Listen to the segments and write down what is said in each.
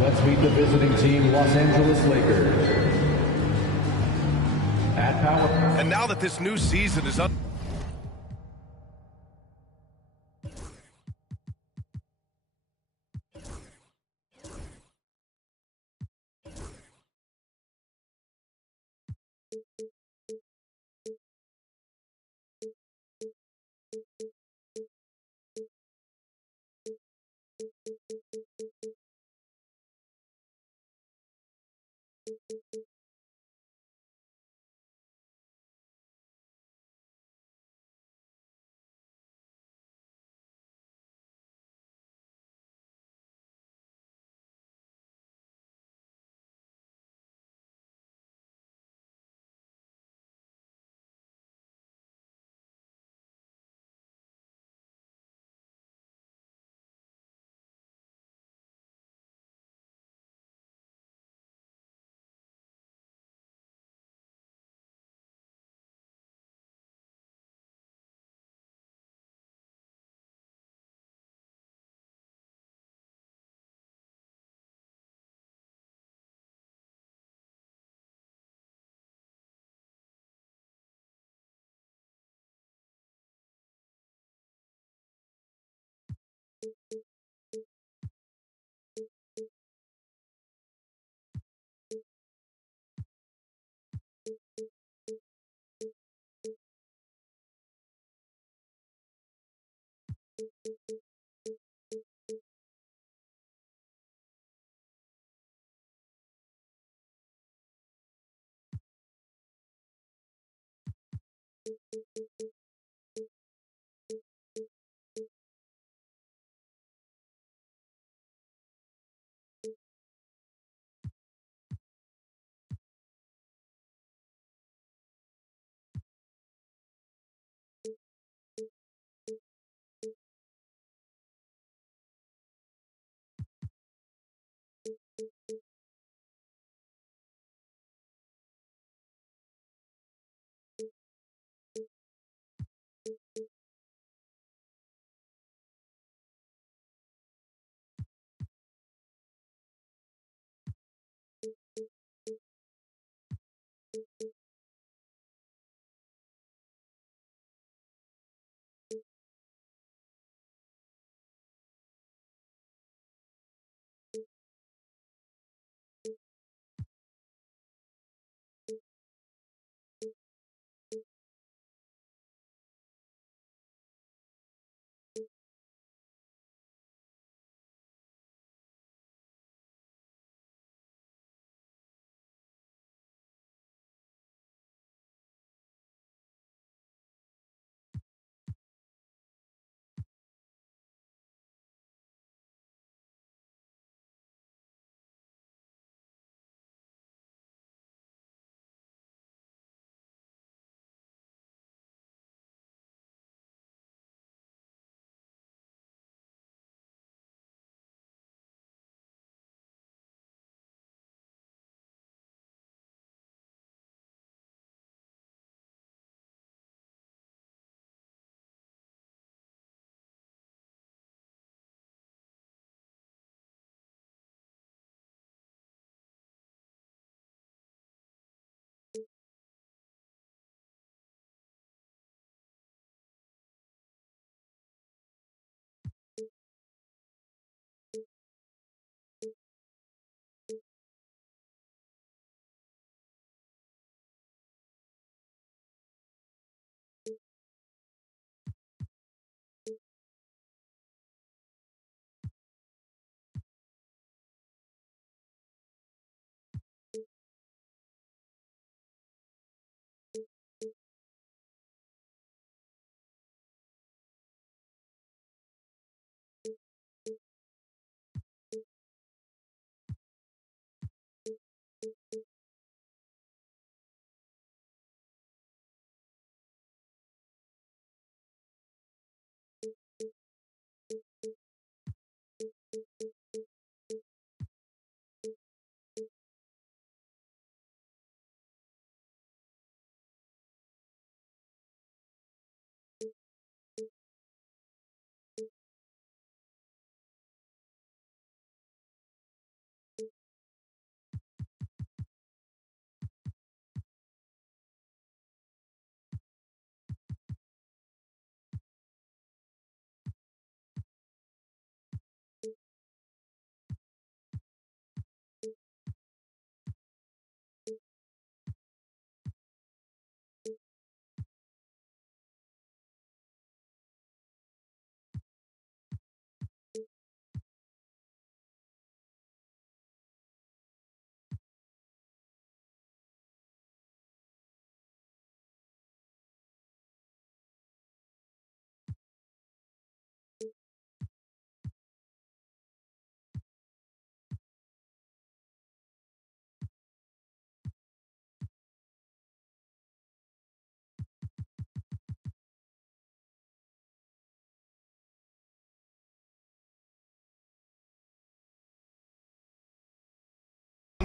Let's meet the visiting team, Los Angeles Lakers. At power. And now that this new season is up.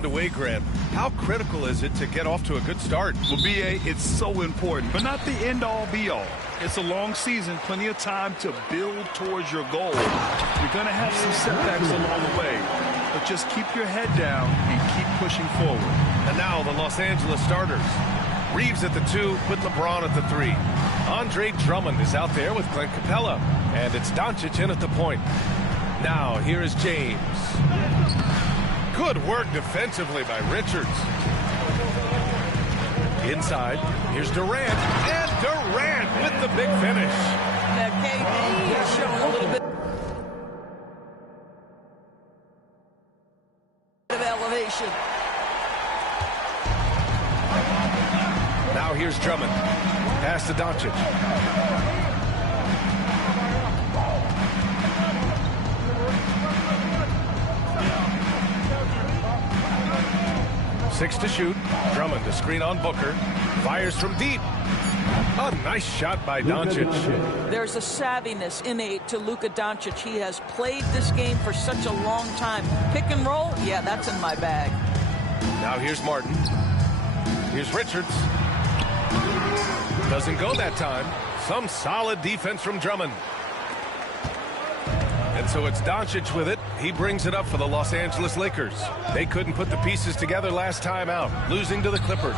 underway, Grant. How critical is it to get off to a good start? Well, B.A., it's so important, but not the end-all, be-all. It's a long season, plenty of time to build towards your goal. You're going to have some setbacks along the way, but just keep your head down and keep pushing forward. And now the Los Angeles starters. Reeves at the 2, with LeBron at the 3. Andre Drummond is out there with Clint Capella, and it's Doncic in at the point. Now, here is James. Good work defensively by Richards. Inside, here's Durant, and Durant with the big finish. That KD is showing a little bit of elevation. Now here's Drummond. Pass to Doncic. Six to shoot. Drummond to screen on Booker. Fires from deep. A nice shot by Doncic. There's a savviness innate to Luka Doncic. He has played this game for such a long time. Pick and roll, yeah, that's in my bag. Now here's Martin. Here's Richards. Doesn't go that time. Some solid defense from Drummond. And so it's Doncic with it. He brings it up for the Los Angeles Lakers. They couldn't put the pieces together last time out, losing to the Clippers.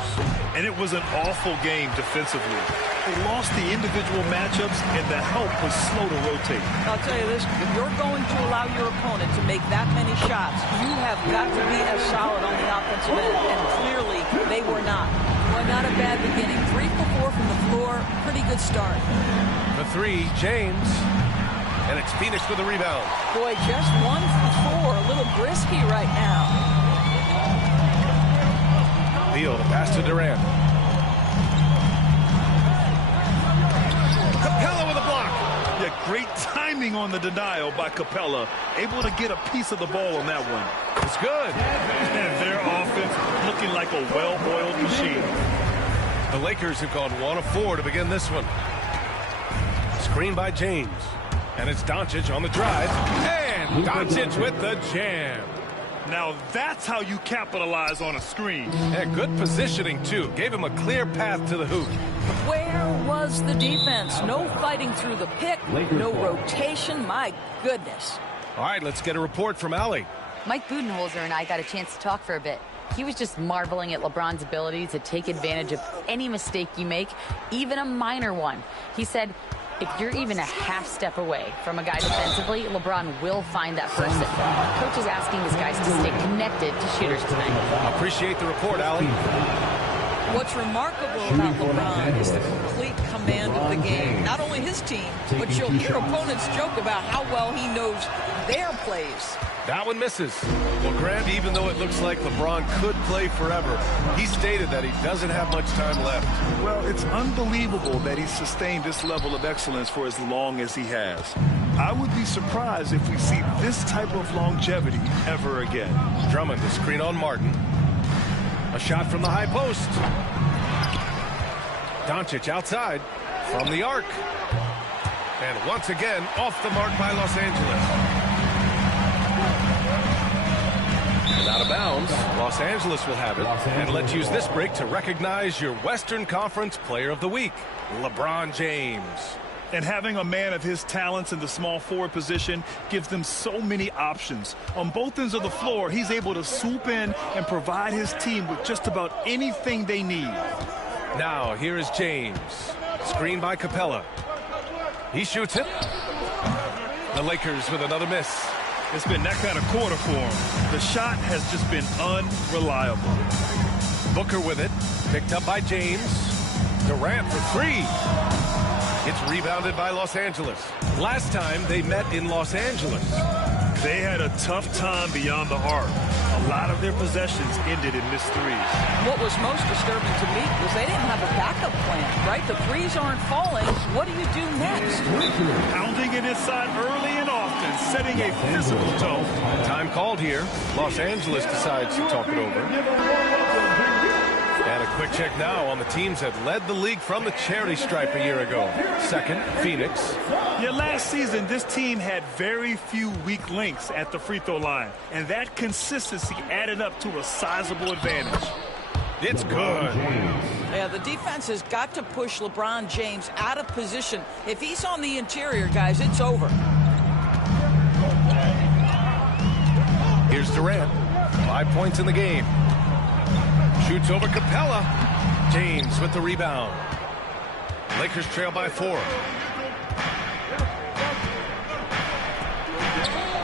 And it was an awful game defensively. They lost the individual matchups, and the help was slow to rotate. I'll tell you this, if you're going to allow your opponent to make that many shots, you have got to be as solid on the offensive end, and clearly they were not. Well, not a bad beginning. 3 for 4 from the floor, pretty good start. The 3, James. And it's Phoenix with a rebound. Boy, just 1 for 4. A little brisky right now. Beal to pass to Durant. Capella with a block. Yeah, great timing on the denial by Capella. Able to get a piece of the ball on that one. It's good. And their offense looking like a well-oiled machine. The Lakers have gone 1 of 4 to begin this one. Screen by James. And it's Doncic on the drive. And Doncic with the jam. Now that's how you capitalize on a screen. And good positioning, too. Gave him a clear path to the hoop. Where was the defense? No fighting through the pick. No rotation. My goodness. All right, let's get a report from Allie. Mike Budenholzer and I got a chance to talk for a bit. He was just marveling at LeBron's ability to take advantage of any mistake you make, even a minor one. He said, if you're even a half step away from a guy defensively, LeBron will find that person. Coach is asking his guys to stay connected to shooters tonight. Appreciate the report, Allie. What's remarkable about LeBron is the complete command of the game. Not only his team, but you'll hear opponents joke about how well he knows their plays. That one misses. Well, Grant, even though it looks like LeBron could play forever, he stated that he doesn't have much time left. Well, it's unbelievable that he's sustained this level of excellence for as long as he has. I would be surprised if we see this type of longevity ever again. Drummond to screen on Martin. A shot from the high post. Doncic outside from the arc. And once again, off the mark by Los Angeles. And out of bounds, Los Angeles will have it. And let's use this break to recognize your Western Conference Player of the Week, LeBron James. And having a man of his talents in the small forward position gives them so many options. On both ends of the floor, he's able to swoop in and provide his team with just about anything they need. Now, here is James. Screen by Capella. He shoots it. The Lakers with another miss. It's been that kind of quarter for him. The shot has just been unreliable. Booker with it. Picked up by James. Durant for 3. It's rebounded by Los Angeles. Last time they met in Los Angeles, they had a tough time beyond the arc. A lot of their possessions ended in missed threes. What was most disturbing to me was they didn't have a backup plan, right? The threes aren't falling. What do you do next? Pounding it inside early and often, setting a physical tone. Time called here. Los Angeles decides to talk it over. And a quick check now on the teams that led the league from the charity stripe a year ago. Second, Phoenix. Yeah, last season, this team had very few weak links at the free throw line, and that consistency added up to a sizable advantage. It's good. Yeah, the defense has got to push LeBron James out of position. If he's on the interior, guys, it's over. Here's Durant. 5 points in the game. Shoots over Capella. James with the rebound. Lakers trail by 4.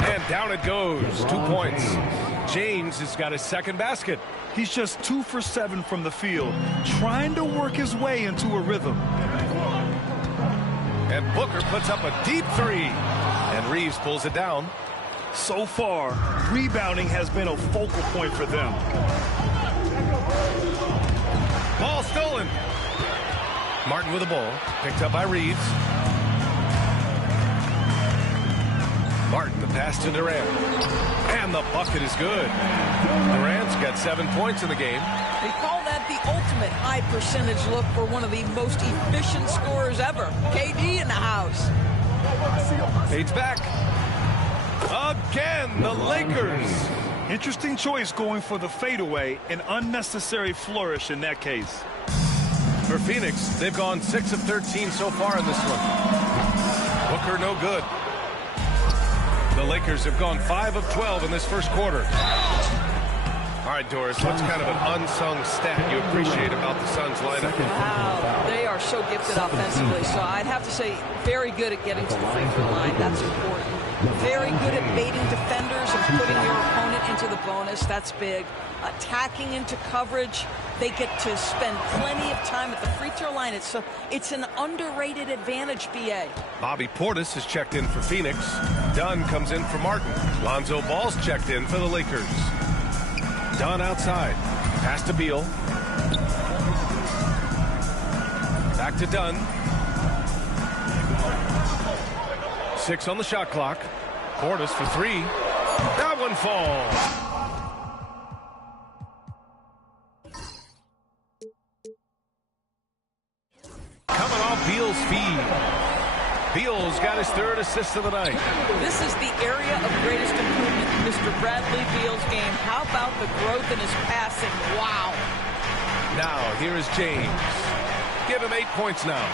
And down it goes. 2 points. James has got his second basket. He's just 2 for 7 from the field, trying to work his way into a rhythm. And Booker puts up a deep 3. And Reeves pulls it down. So far, rebounding has been a focal point for them. Ball stolen. Martin with the ball. Picked up by Reeves. Martin, the pass to Durant. And the bucket is good. Durant's got 7 points in the game. They call that the ultimate high percentage look for one of the most efficient scorers ever. KD in the house. Fades back. Again, the Lakers. Interesting choice going for the fadeaway, an unnecessary flourish in that case. For Phoenix, they've gone 6 of 13 so far in this one. Booker no good. The Lakers have gone 5 of 12 in this first quarter. All right, Doris, what's kind of an unsung stat you appreciate about the Suns lineup? Wow, they are so gifted offensively. So I'd have to say very good at getting to the free throw line. That's important. Very good at baiting defenders and putting your opponent into the bonus. That's big. Attacking into coverage. They get to spend plenty of time at the free throw line. It's an underrated advantage, BA. Bobby Portis has checked in for Phoenix. Dunn comes in for Martin. Lonzo Ball's checked in for the Lakers. Dunn outside. Pass to Beal. Back to Dunn. 6 on the shot clock. Portis for 3. That one falls. Coming off Beal's feed. Beal's got his 3rd assist of the night. This is the area of greatest improvement in Mr. Bradley Beal's game. How about the growth in his passing? Wow. Now, here is James. Give him 8 points now.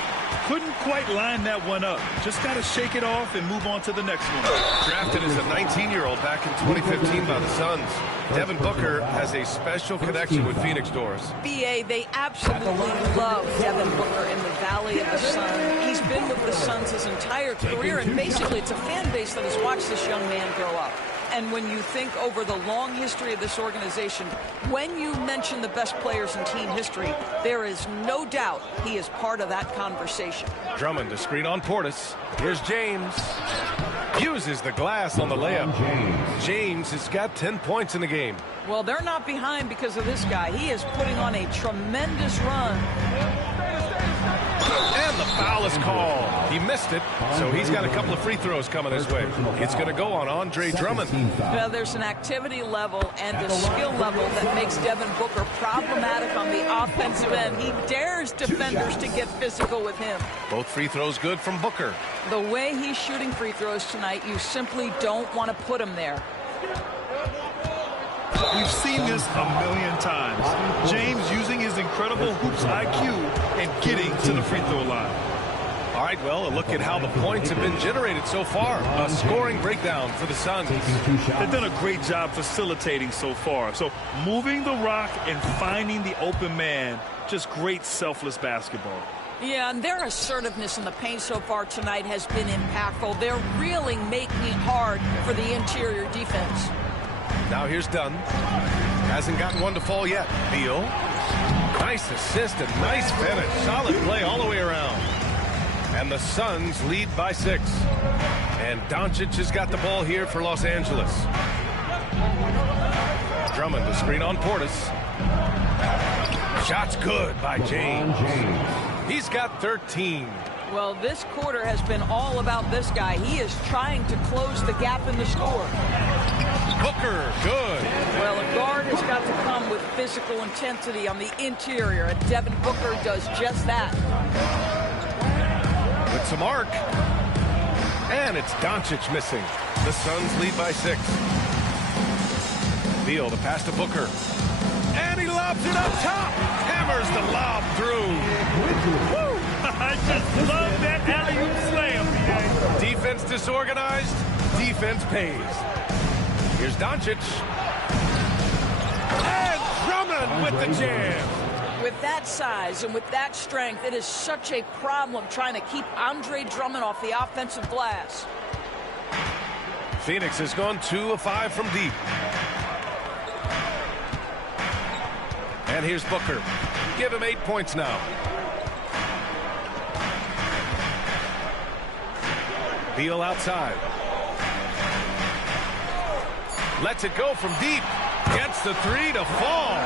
Couldn't quite line that one up. Just got to shake it off and move on to the next one. Drafted as a 19-year-old back in 2015 by the Suns, Devin Booker has a special connection with Phoenix, Doris. BA, they absolutely love Devin Booker in the Valley of the Sun. He's been with the Suns his entire career, and basically it's a fan base that has watched this young man grow up. And when you think over the long history of this organization, when you mention the best players in team history, there is no doubt he is part of that conversation. Drummond to screen on Portis. Here's James. Uses the glass on the layup. James has got 10 points in the game. Well, they're not behind because of this guy. He is putting on a tremendous run. And the foul is called. He missed it, so he's got a couple of free throws coming his way. It's going to go on Andre Drummond. Well, there's an activity level and a skill level that makes Devin Booker problematic on the offensive end. He dares defenders to get physical with him. Both free throws good from Booker. The way he's shooting free throws tonight, you simply don't want to put him there. We've seen this a million times. James using his incredible hoops IQ and getting to the free throw line. All right, well, a look at how the points have been generated so far. A scoring breakdown for the Suns. They've done a great job facilitating so far. So moving the rock and finding the open man, just great selfless basketball. Yeah, and their assertiveness in the paint so far tonight has been impactful. They're really making it hard for the interior defense. Now here's Dunn. Hasn't gotten one to fall yet. Beal. Nice assist and nice finish. Solid play all the way around. And the Suns lead by 6. And Doncic has got the ball here for Los Angeles. Drummond to screen on Portis. Shot's good by James. He's got 13. Well, this quarter has been all about this guy. He is trying to close the gap in the score. Booker, good. Well, a guard has got to come with physical intensity on the interior, and Devin Booker does just that. With some arc. And it's Doncic missing. The Suns lead by 6. Beal, the pass to Booker. And he lobs it up top. Hammers the lob through. Woo! I just love that alley-oop slam. Defense disorganized. Defense pays. Here's Doncic. And Drummond with the jam. With that size and with that strength, it is such a problem trying to keep Andre Drummond off the offensive glass. Phoenix has gone 2 of 5 from deep. And here's Booker. Give him 8 points now. Beal outside. Lets it go from deep. Gets the 3 to fall.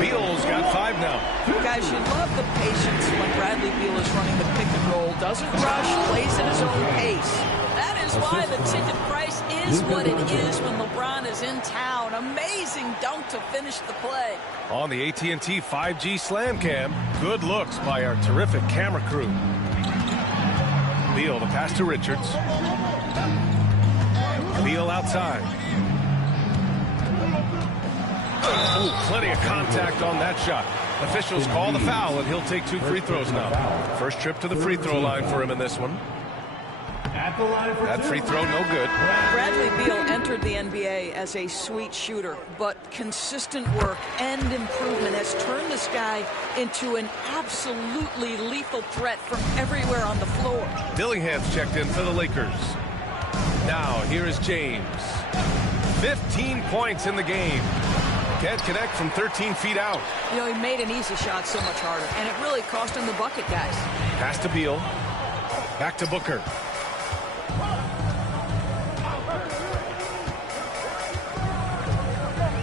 Beal's got 5 now. Guys, you love the patience when Bradley Beal is running the pick and roll. Doesn't rush, plays at his own pace. That is why the ticket price is what it is when LeBron is in town. Amazing dunk to finish the play. On the AT&T 5G Slam Cam, good looks by our terrific camera crew. Beal, the pass to Richards. Beal outside. Oh, plenty of contact on that shot. Officials call the foul, and he'll take 2 free throws now. First trip to the free throw line for him in this one. That free throw, no good. Bradley Beal entered the NBA as a sweet shooter, but consistent work and improvement has turned this guy into an absolutely lethal threat from everywhere on the floor. Dillingham's checked in for the Lakers. Now, here is James. 15 points in the game. Can't connect from 13 feet out. You know, he made an easy shot so much harder, and it really cost him the bucket, guys. Pass to Beal. Back to Booker.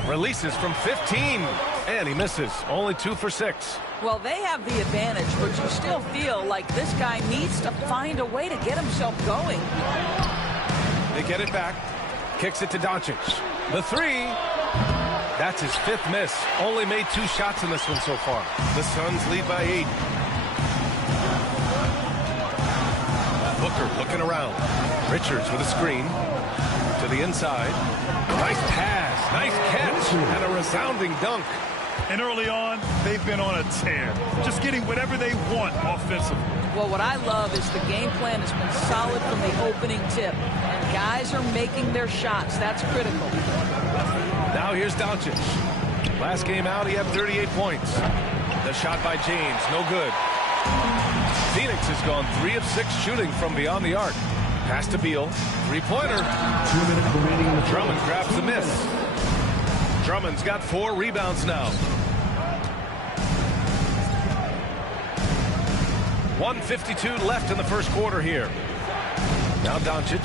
Releases from 15, and he misses. Only 2 for 6. Well, they have the advantage, but you still feel like this guy needs to find a way to get himself going. They get it back. Kicks it to Doncic. The 3. That's his 5th miss. Only made 2 shots in this one so far. The Suns lead by 8. Booker looking around. Richards with a screen. To the inside. Nice pass. Nice catch. And a resounding dunk. And early on, they've been on a tear. Just getting whatever they want offensively. Well, what I love is the game plan has been solid from the opening tip. And guys are making their shots. That's critical. Now here's Doncic. Last game out, he had 38 points. The shot by James, no good. Phoenix has gone 3 of 6 shooting from beyond the arc. Pass to Beal. 3-pointer. 2 minutes remaining in the Drummond grabs the miss. Drummond's got 4 rebounds now. 1:52 left in the first quarter here. Now Doncic.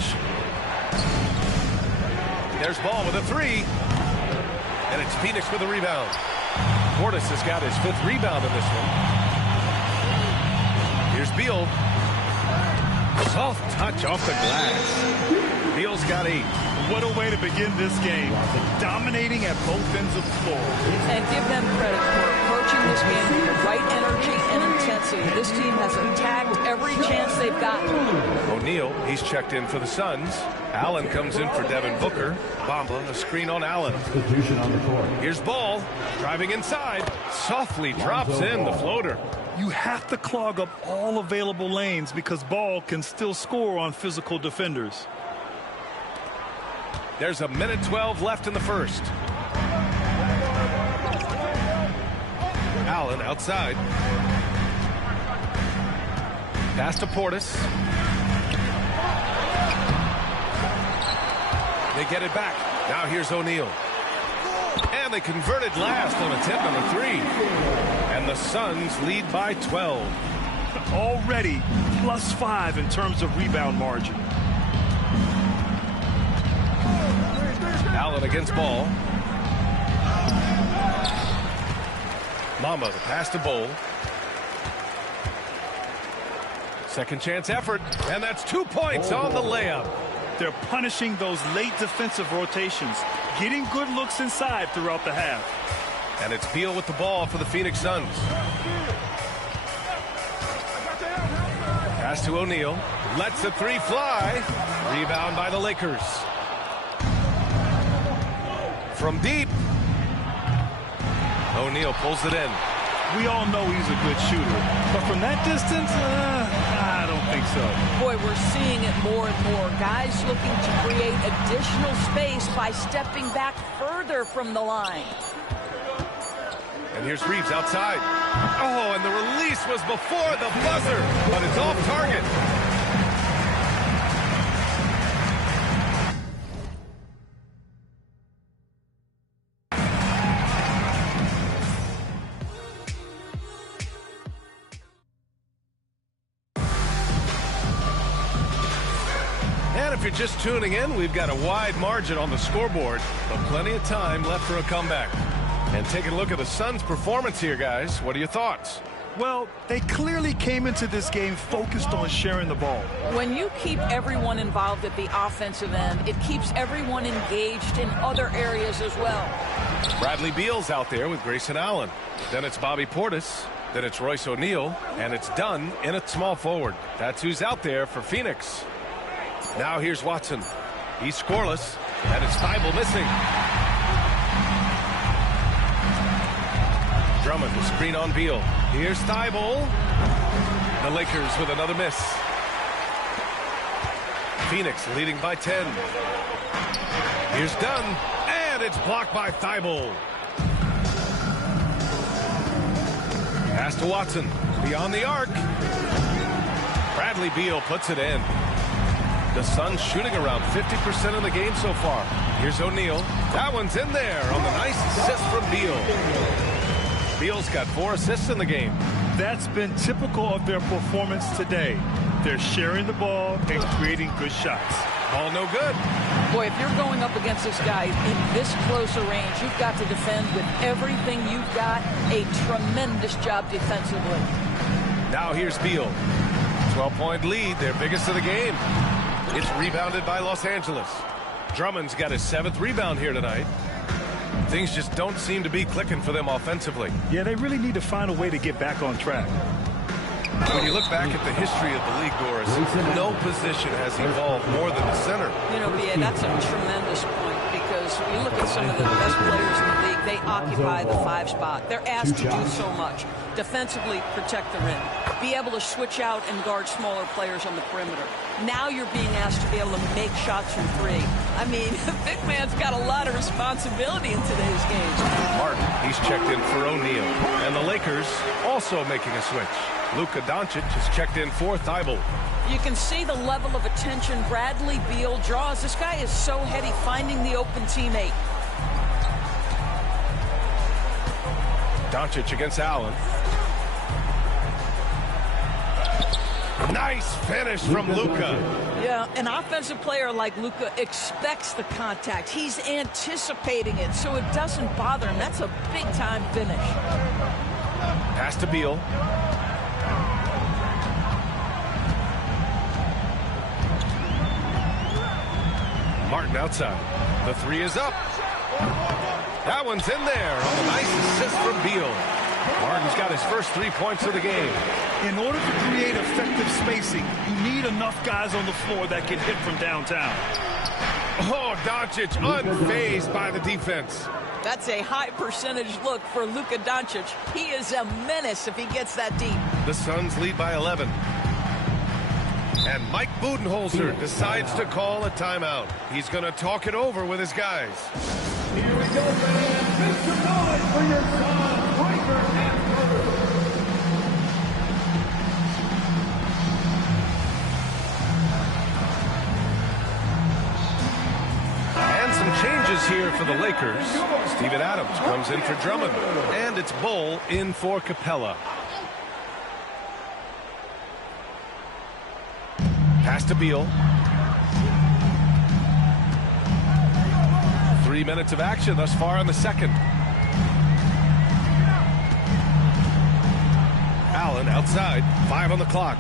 There's Ball with a 3. And it's Phoenix with a rebound. Portis has got his 5th rebound in this one. Here's Beal. Soft touch off the glass. Beal's got 8. What a way to begin this game. Dominating at both ends of the floor. And give them credit for approaching this game with the right energy and intensity. This team has attacked every chance they've gotten. O'Neal, he's checked in for the Suns. Allen comes in for Devin Booker. Bamba, a screen on Allen. Substitution on the court. Here's Ball, driving inside. Softly drops in the floater. You have to clog up all available lanes because Ball can still score on physical defenders. There's a minute 12 left in the first. Allen outside. Pass to Portis. They get it back. Now here's O'Neal. And they converted last on attempt number 3. And the Suns lead by 12. Already +5 in terms of rebound margin. Allen against Ball. Mama, the pass to Bowl. Second chance effort, and that's 2 points on the layup. They're punishing those late defensive rotations, getting good looks inside throughout the half. And it's Beal with the ball for the Phoenix Suns. Pass to O'Neal. Lets the three fly. Rebound by the Lakers. From deep. O'Neal pulls it in. We all know he's a good shooter, but from that distance, I don't think so. Boy, we're seeing it more and more. Guys looking to create additional space by stepping back further from the line. And here's Reeves outside. Oh, and the release was before the buzzer, but it's off target. And if you're just tuning in, we've got a wide margin on the scoreboard, but plenty of time left for a comeback. And taking a look at the Suns' performance here, guys. What are your thoughts? Well, they clearly came into this game focused on sharing the ball. When you keep everyone involved at the offensive end, it keeps everyone engaged in other areas as well. Bradley Beal's out there with Grayson Allen. Then it's Bobby Portis. Then it's Royce O'Neal. And it's Dunn in at small forward. That's who's out there for Phoenix. Now here's Watson. He's scoreless. And it's Thibault missing. Drummond will screen on Beal. Here's Thibault. The Lakers with another miss. Phoenix leading by 10. Here's Dunn. And it's blocked by Thibault. Pass to Watson. Beyond the arc. Bradley Beal puts it in. The Suns shooting around 50% of the game so far. Here's O'Neal. That one's in there on the nice assist from Beal. Beal's got 4 assists in the game. That's been typical of their performance today. They're sharing the ball and creating good shots. Ball no good. Boy, if you're going up against this guy in this close a range, you've got to defend with everything you've got. A tremendous job defensively. Now here's Beal. 12-point lead, their biggest of the game. It's rebounded by Los Angeles. Drummond's got his 7th rebound here tonight. Things just don't seem to be clicking for them offensively. Yeah, they really need to find a way to get back on track. When you look back at the history of the league, Doris, no position has evolved more than the center. You know, B.A., that's a tremendous point because you look at some of the best players in the league, they occupy the 5 spot. They're asked to do so much. Defensively, protect the rim. Be able to switch out and guard smaller players on the perimeter. Now you're being asked to be able to make shots from 3. I mean, the big man's got a lot of responsibility in today's games. Martin, he's checked in for O'Neal. And the Lakers also making a switch. Luka Doncic has checked in for Thibault. You can see the level of attention Bradley Beal draws. This guy is so heady finding the open teammate. Doncic against Allen. Nice finish from Luka. Yeah, an offensive player like Luka expects the contact. He's anticipating it, so it doesn't bother him. That's a big-time finish. Pass to Beal. Martin outside. The 3 is up. That one's in there on the nice assist from Beal. Martin's got his first 3 points of the game. In order to create effective spacing, you need enough guys on the floor that can hit from downtown. Oh, Doncic unfazed by the defense. That's a high percentage look for Luka Doncic. He is a menace if he gets that deep. The Suns lead by 11. And Mike Budenholzer decides to call a timeout. He's going to talk it over with his guys. Here we go, fans. Mr. Noise for your Suns, Riker and And some changes here for the Lakers. Steven Adams comes in for Drummond. And it's Bull in for Capella. Pass to Beal. 3 minutes of action thus far in the second. Allen outside. 5 on the clock.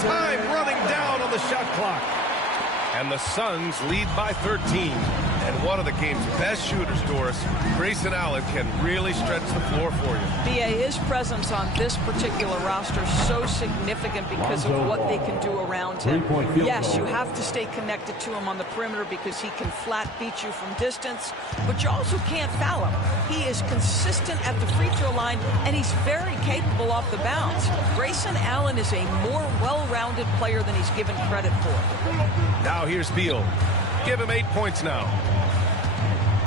time running down on the shot clock. And the Suns lead by 13. And one of the game's best shooters, Doris, Grayson Allen, can really stretch the floor for you. B.A., his presence on this particular roster is so significant because of what they can do around him. Yes, you have to stay connected to him on the perimeter because he can flat beat you from distance, but you also can't foul him. He is consistent at the free throw line, and he's very capable off the bounce. Grayson Allen is a more well-rounded player than he's given credit for. Now here's Beal. Give him 8 points now.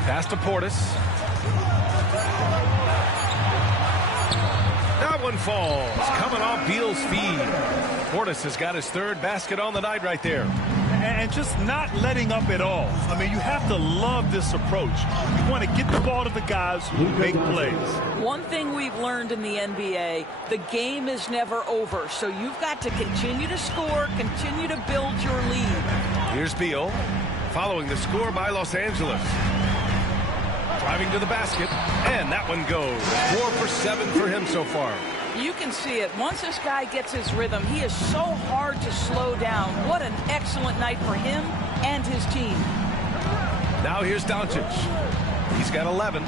Pass to Portis. That one falls. Coming off Beal's feed. Portis has got his third basket on the night right there. And just not letting up at all. I mean, you have to love this approach. You want to get the ball to the guys who make plays. One thing we've learned in the NBA, the game is never over. So you've got to continue to score, continue to build your lead. Here's Beal, following the score by Los Angeles. Driving to the basket, and that one goes. 4 for 7 for him so far. You can see it. Once this guy gets his rhythm, he is so hard to slow down. What an excellent night for him and his team. Now here's Doncic. He's got 11.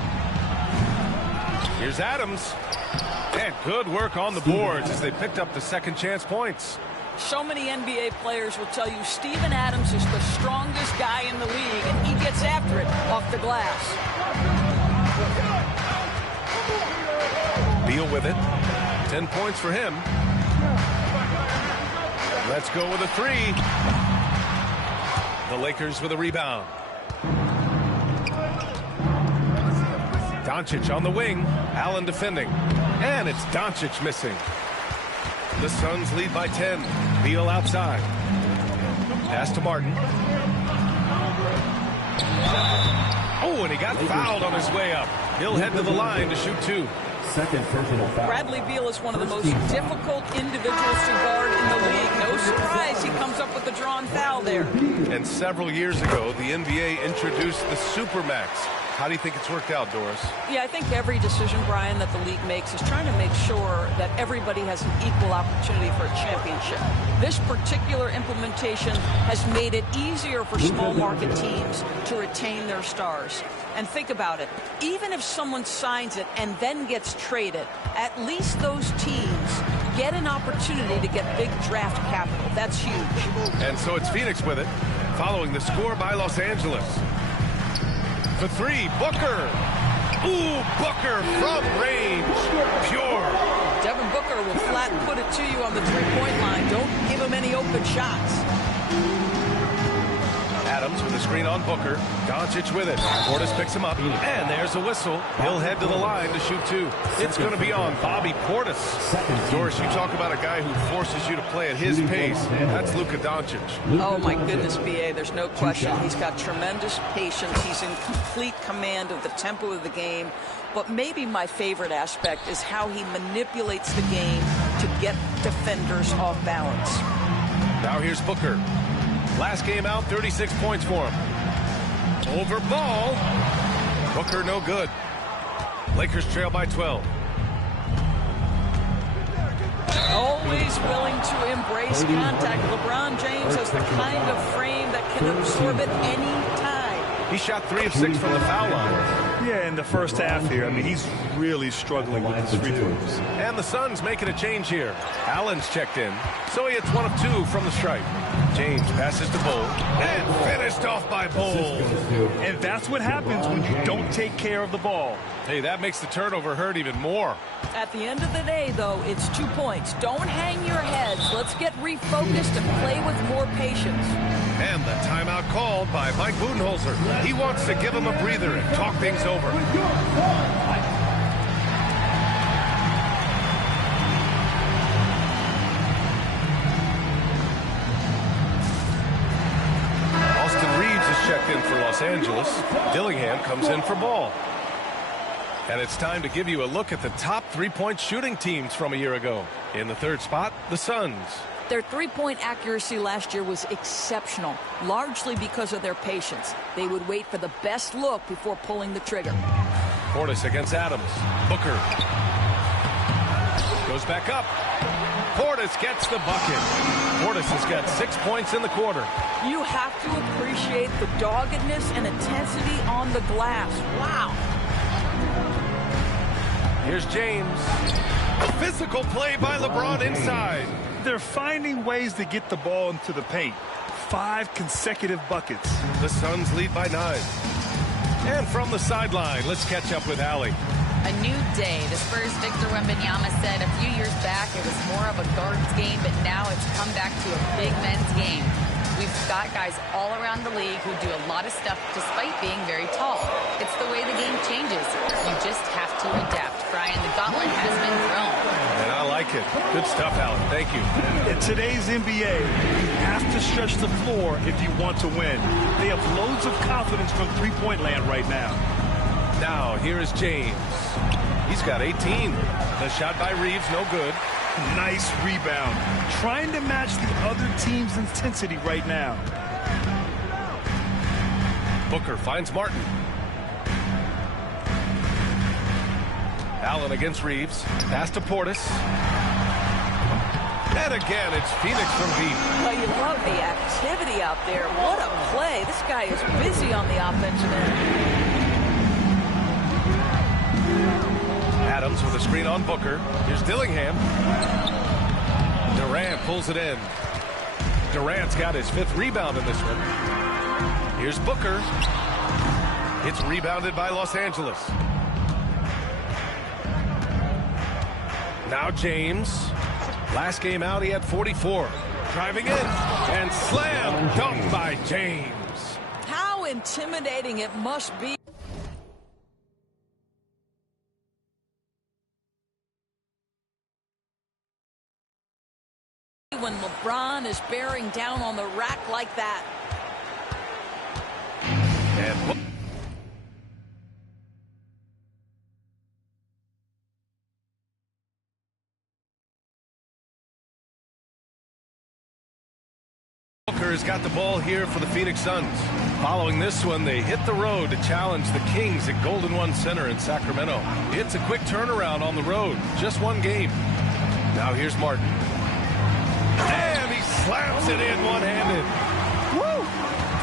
Here's Adams. And good work on the boards as they picked up the second chance points. So many NBA players will tell you Steven Adams is the strongest guy in the league, and he gets after it off the glass. Beal with it. 10 points for him. Let's go with a 3. The Lakers with a rebound. Doncic on the wing. Allen defending. And it's Doncic missing. The Suns lead by 10. Beal outside. Pass to Martin. Oh, and he got fouled on his way up. He'll head to the line to shoot 2. Second personal foul. Bradley Beal is one of the most difficult individuals to guard in the league. No surprise he comes up with the drawn foul there. And several years ago, the NBA introduced the Supermax. How do you think it's worked out, Doris? Yeah, I think every decision, Brian, that the league makes is trying to make sure that everybody has an equal opportunity for a championship. This particular implementation has made it easier for small market teams to retain their stars. And think about it. Even if someone signs it and then gets traded, at least those teams get an opportunity to get big draft capital. That's huge. And so it's Phoenix with it, following the score by Los Angeles. For 3, Booker. Ooh, Booker from range. Pure. Devin Booker will flat put it to you on the three-point line. Don't give him any open shots. Adams with the screen on Booker. Doncic with it. Portis picks him up. And there's a whistle. He'll head to the line to shoot 2. It's going to be on Bobby Portis. Doris, you talk about a guy who forces you to play at his pace. That's Luka Doncic. Oh, my goodness, B.A., there's no question. He's got tremendous patience. He's in complete command of the tempo of the game. But maybe my favorite aspect is how he manipulates the game to get defenders off balance. Now here's Booker. Last game out, 36 points for him. Over ball. Booker no good. Lakers trail by 12. Always willing to embrace contact. LeBron James has the kind of frame that can absorb it any time. He shot 3 of 6 from the foul line. Yeah, in the first half here, I mean, he's really struggling with his free throws. And the Suns making a change here. Allen's checked in, so he hits 1 of 2 from the stripe. James passes to Bull, and finished off by Bull. And that's what happens when you don't take care of the ball. Hey, that makes the turnover hurt even more. At the end of the day, though, it's 2 points. Don't hang your heads. Let's get refocused and play with more patience. And the timeout called by Mike Budenholzer. He wants to give him a breather and talk things over. Austin Reeves is checked in for Los Angeles. Dillingham comes in for Ball. And it's time to give you a look at the top three-point shooting teams from a year ago. In the third spot, the Suns. Their three-point accuracy last year was exceptional, largely because of their patience. They would wait for the best look before pulling the trigger. Portis against Adams. Booker goes back up. Portis gets the bucket. Portis has got 6 points in the quarter. You have to appreciate the doggedness and intensity on the glass. Wow. Here's James. Physical play by LeBron inside. They're finding ways to get the ball into the paint. 5 consecutive buckets. The Suns lead by 9. And from the sideline, let's catch up with Allie. A new day. The Spurs' Victor Wembanyama said a few years back it was more of a guards game, but now it's come back to a big men's game. We've got guys all around the league who do a lot of stuff despite being very tall. It's the way the game changes. You just have to adapt. Brian, the gauntlet has been thrown. And I like it. Good stuff, Alan. Thank you. In today's NBA, you have to stretch the floor if you want to win. They have loads of confidence from three-point land right now. Now, here is James. He's got 18. The shot by Reeves, no good. Nice rebound. Trying to match the other team's intensity right now. Booker finds Martin. Allen against Reeves. Pass to Portis. And again, it's Phoenix from deep. Well, you love the activity out there. What a play. This guy is busy on the offensive end. Adams with a screen on Booker. Here's Dillingham. Durant pulls it in. Durant's got his 5th rebound in this one. Here's Booker. It's rebounded by Los Angeles. Now James. Last game out, he had 44. Driving in. And slam dunk by James. How intimidating it must be when LeBron is bearing down on the rack like that. And Booker has got the ball here for the Phoenix Suns. Following this one, they hit the road to challenge the Kings at Golden One Center in Sacramento. It's a quick turnaround on the road. Just one game. Now here's Martin. And he slams it in one-handed. Woo!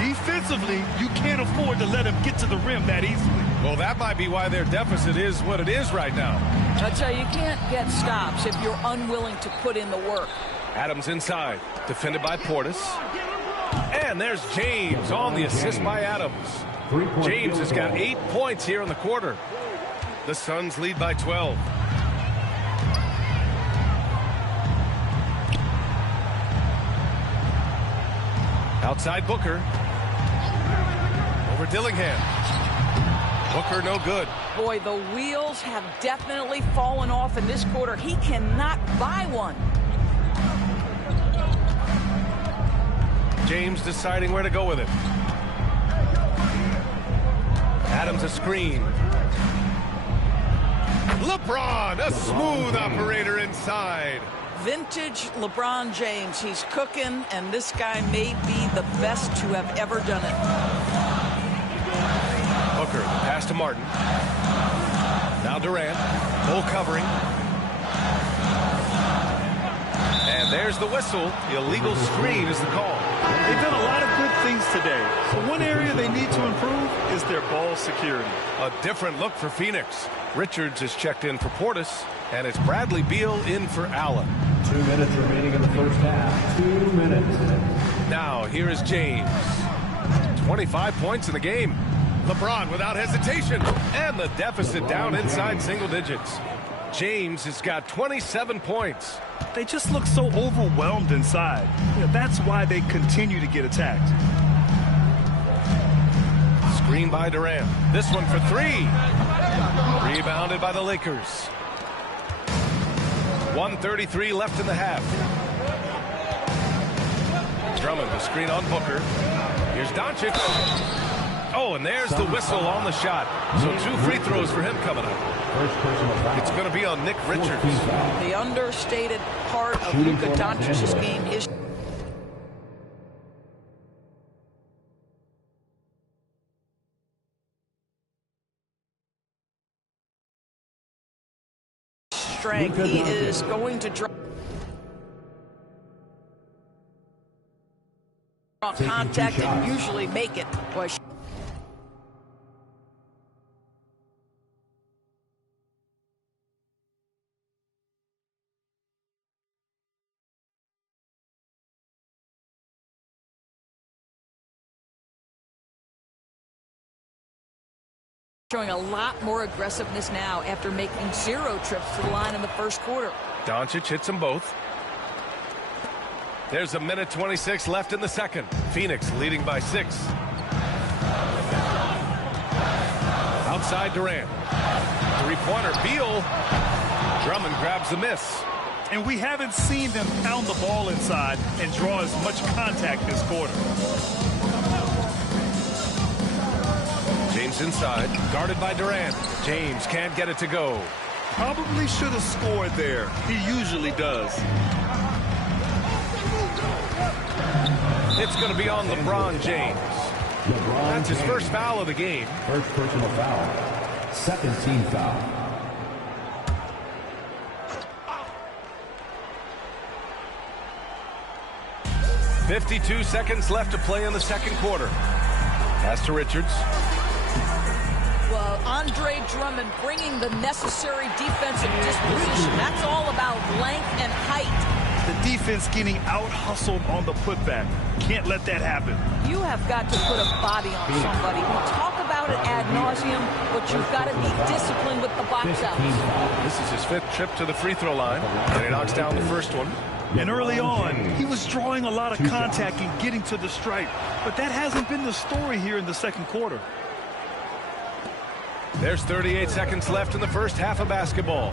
Defensively, you can't afford to let him get to the rim that easily. Well, that might be why their deficit is what it is right now. I tell you, you can't get stops if you're unwilling to put in the work. Adams inside, defended by Portis. And there's James on the assist by Adams. James has got 8 points here in the quarter. The Suns lead by 12. Outside Booker. Over Dillingham. Booker no good. Boy, the wheels have definitely fallen off in this quarter. He cannot buy one. James deciding where to go with it. Adams a screen. LeBron, a smooth operator inside. Vintage LeBron James. He's cooking, and this guy may be the best to have ever done it. Booker, pass to Martin. Now Durant, full covering. And there's the whistle. Illegal screen is the call. They've done a lot of good things today. But one area they need to improve is their ball security. A different look for Phoenix. Richards is checked in for Portis, and it's Bradley Beal in for Allen. 2 minutes remaining in the first half. 2 minutes. Now, here is James. 25 points in the game. LeBron without hesitation. And the deficit down inside single digits. James has got 27 points. They just look so overwhelmed inside. That's why they continue to get attacked. Screen by Durant. This one for 3. Rebounded by the Lakers. 1:33 left in the half. Drummond, the screen on Booker. Here's Doncic. Oh, and there's the whistle on the shot. So 2 free throws for him coming up. It's going to be on Nick Richards. The understated part of Luka Doncic's game is strength. He is going to drop. Contact and usually make it. Boy, showing a lot more aggressiveness now after making 0 trips to the line in the first quarter. Doncic hits them both. There's a minute 26 left in the second. Phoenix leading by 6. Outside Durant. Three-pointer, Beal. Drummond grabs the miss. And we haven't seen them pound the ball inside and draw as much contact this quarter. James inside, guarded by Durant. James can't get it to go. Probably should have scored there. He usually does. It's going to be on LeBron James. That's his first foul of the game. First personal foul. Second team foul. .52 seconds left to play in the second quarter. Pass to Richards. Well, Andre Drummond bringing the necessary defensive disposition. That's all about length and height. The defense getting out-hustled on the putback. Can't let that happen. You have got to put a body on somebody. We talk about it ad nauseum, but you've got to be disciplined with the box outs. This is his 5th trip to the free throw line, and he knocks down the first one. And early on, he was drawing a lot of contact and getting to the stripe. But that hasn't been the story here in the second quarter. There's 38 seconds left in the first half of basketball.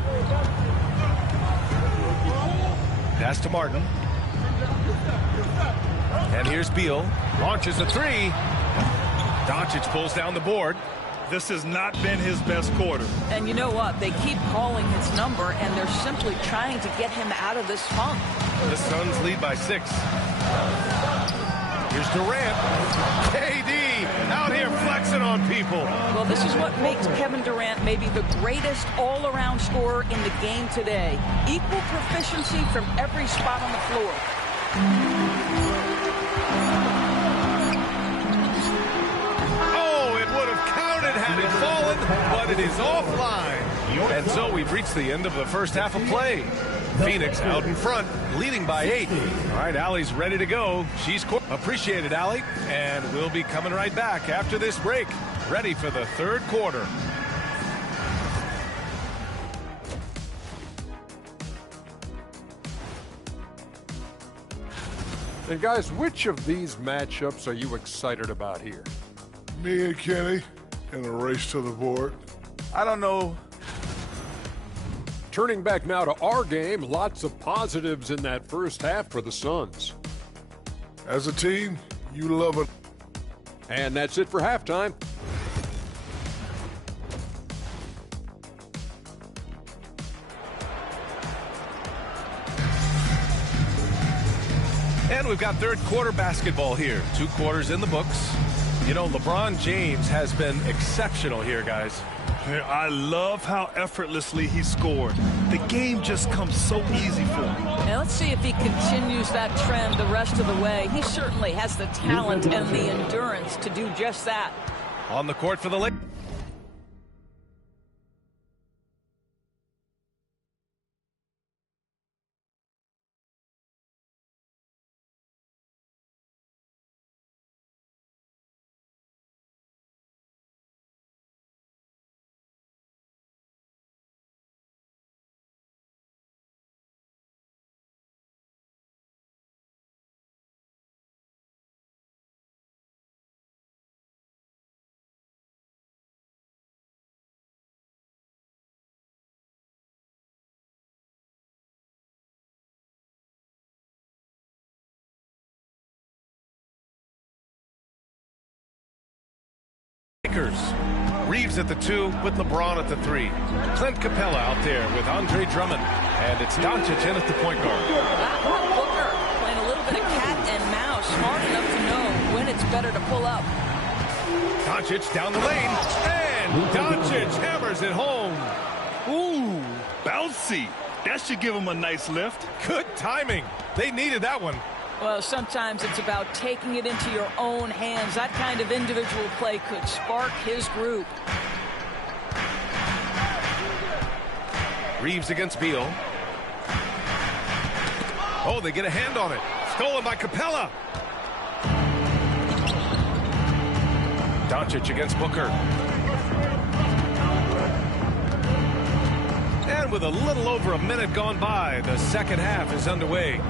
Pass to Martin. And here's Beal. Launches a 3. Doncic pulls down the board. This has not been his best quarter. And you know what? They keep calling his number, and they're simply trying to get him out of this funk. The Suns lead by 6. Here's Durant. KD out here flexing on people. Well, this is what makes Kevin Durant maybe the greatest all-around scorer in the game today. Equal proficiency from every spot on the floor. Oh, it would have counted had it fallen, but it is offline. And so we've reached the end of the first half of play. Phoenix out in front, leading by 8. All right, Allie's ready to go. She's appreciated, Allie. And we'll be coming right back after this break, ready for the third quarter. And guys, which of these matchups are you excited about here? Me and Kenny in a race to the board. I don't know. Turning back now to our game, lots of positives in that first half for the Suns. As a team, you love it. And that's it for halftime. And we've got third quarter basketball here. 2 quarters in the books. You know, LeBron James has been exceptional here, guys. I love how effortlessly he scored. The game just comes so easy for him. Now let's see if he continues that trend the rest of the way. He certainly has the talent and the endurance to do just that. On the court for the Lakers. Reeves at the 2 with LeBron at the 3. Clint Capella out there with Andre Drummond. And it's Doncic in at the point guard. Booker playing a little bit of cat and mouse, smart enough to know when it's better to pull up. Doncic down the lane. And Doncic hammers it home. Ooh, bouncy. That should give him a nice lift. Good timing. They needed that one. Well, sometimes it's about taking it into your own hands. That kind of individual play could spark his group. Reeves against Beal. Oh, they get a hand on it. Stolen by Capella. Doncic against Booker. And with a little over a minute gone by, the second half is underway.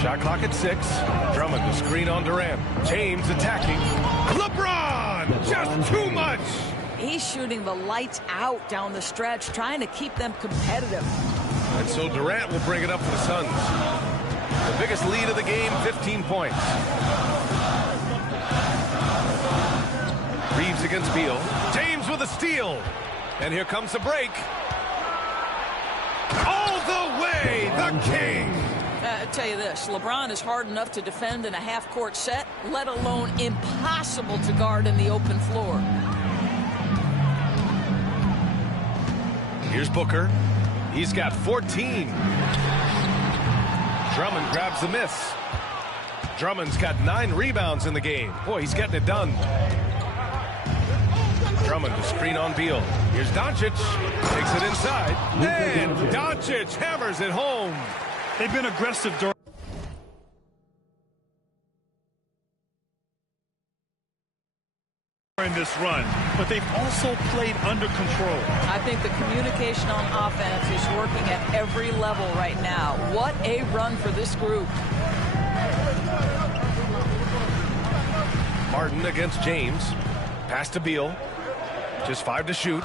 Shot clock at 6. Drummond the screen on Durant. James attacking. LeBron! Just too much! He's shooting the lights out down the stretch, trying to keep them competitive. And so Durant will bring it up for the Suns. The biggest lead of the game, 15 points. Reeves against Beal. James with a steal. And here comes the break. All the way, the king! I tell you this, LeBron is hard enough to defend in a half-court set, let alone impossible to guard in the open floor. Here's Booker. He's got 14. Drummond grabs the miss. Drummond's got 9 rebounds in the game. Boy, he's getting it done. Drummond to screen on Beal. Here's Doncic. Takes it inside. And Doncic hammers it home. They've been aggressive during this run, but they've also played under control. I think the communication on offense is working at every level right now. What a run for this group. Martin against James. Pass to Beal. Just 5 to shoot.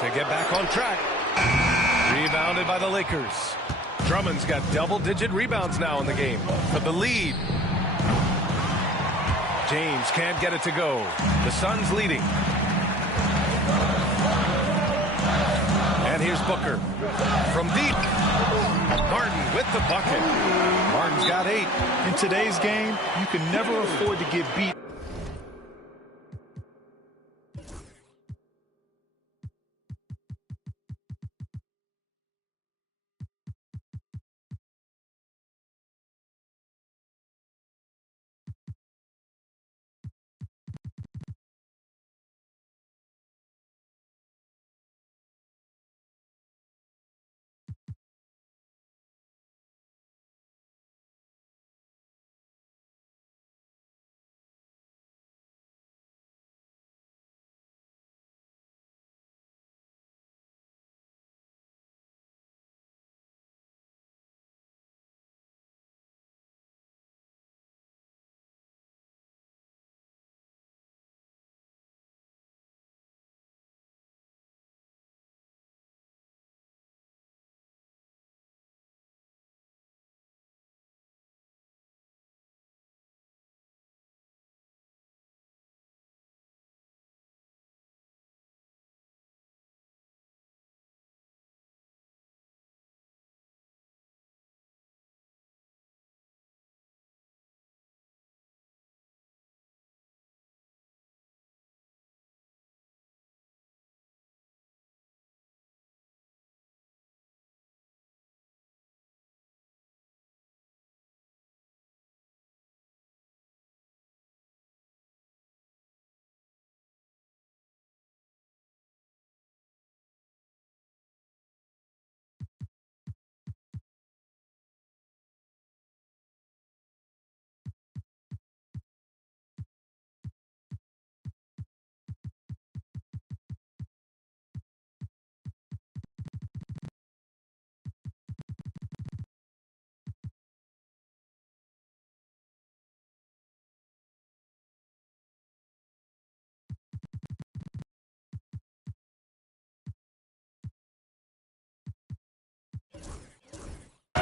To get back on track. Rebounded by the Lakers. Drummond's got double-digit rebounds now in the game. For the lead. James can't get it to go. The Suns leading. And here's Booker. From deep. Martin with the bucket. Martin's got 8. In today's game, you can never afford to get beat.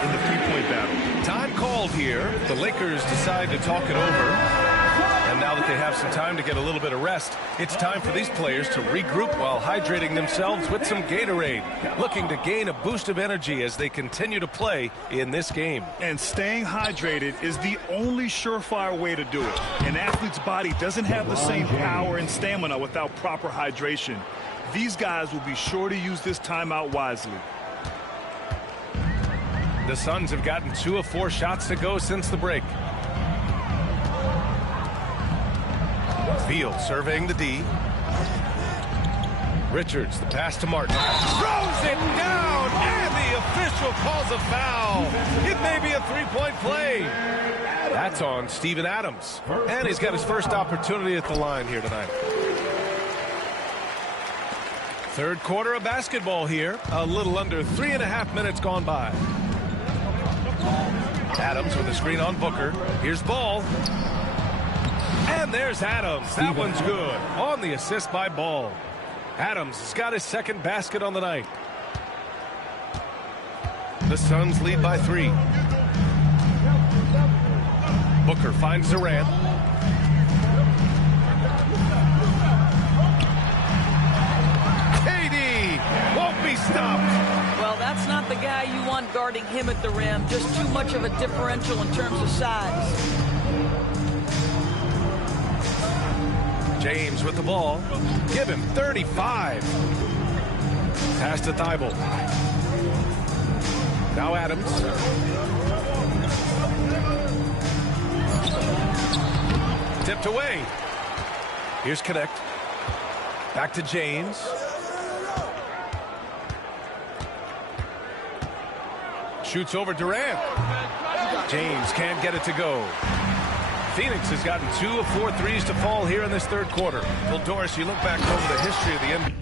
In the three-point battle. Time called here. The Lakers decide to talk it over. And now that they have some time to get a little bit of rest, it's time for these players to regroup while hydrating themselves with some Gatorade, looking to gain a boost of energy as they continue to play in this game. And staying hydrated is the only surefire way to do it. An athlete's body doesn't have the same power and stamina without proper hydration. These guys will be sure to use this timeout wisely. The Suns have gotten 2 of 4 shots to go since the break. Field surveying the D. Richards, the pass to Martin. Throws it down, and the official calls a foul. It may be a 3-point play. That's on Steven Adams. And he's got his first opportunity at the line here tonight. Third quarter of basketball here. A little under 3.5 minutes gone by. Adams with a screen on Booker. Here's Ball. And there's Adams. That one's good. On the assist by Ball. Adams has got his second basket on the night. The Suns lead by 3. Booker finds Durant. KD won't be stopped. Well, that's not the guy you want guarding him at the rim. Just too much of a differential in terms of size. James with the ball. Give him 35. Pass to Thibault. Now Adams. Tipped away. Here's Connect. Back to James. Shoots over Durant. James can't get it to go. Phoenix has gotten 2 of 4 threes to fall here in this third quarter. Well, Doris, you look back over the history of the NBA.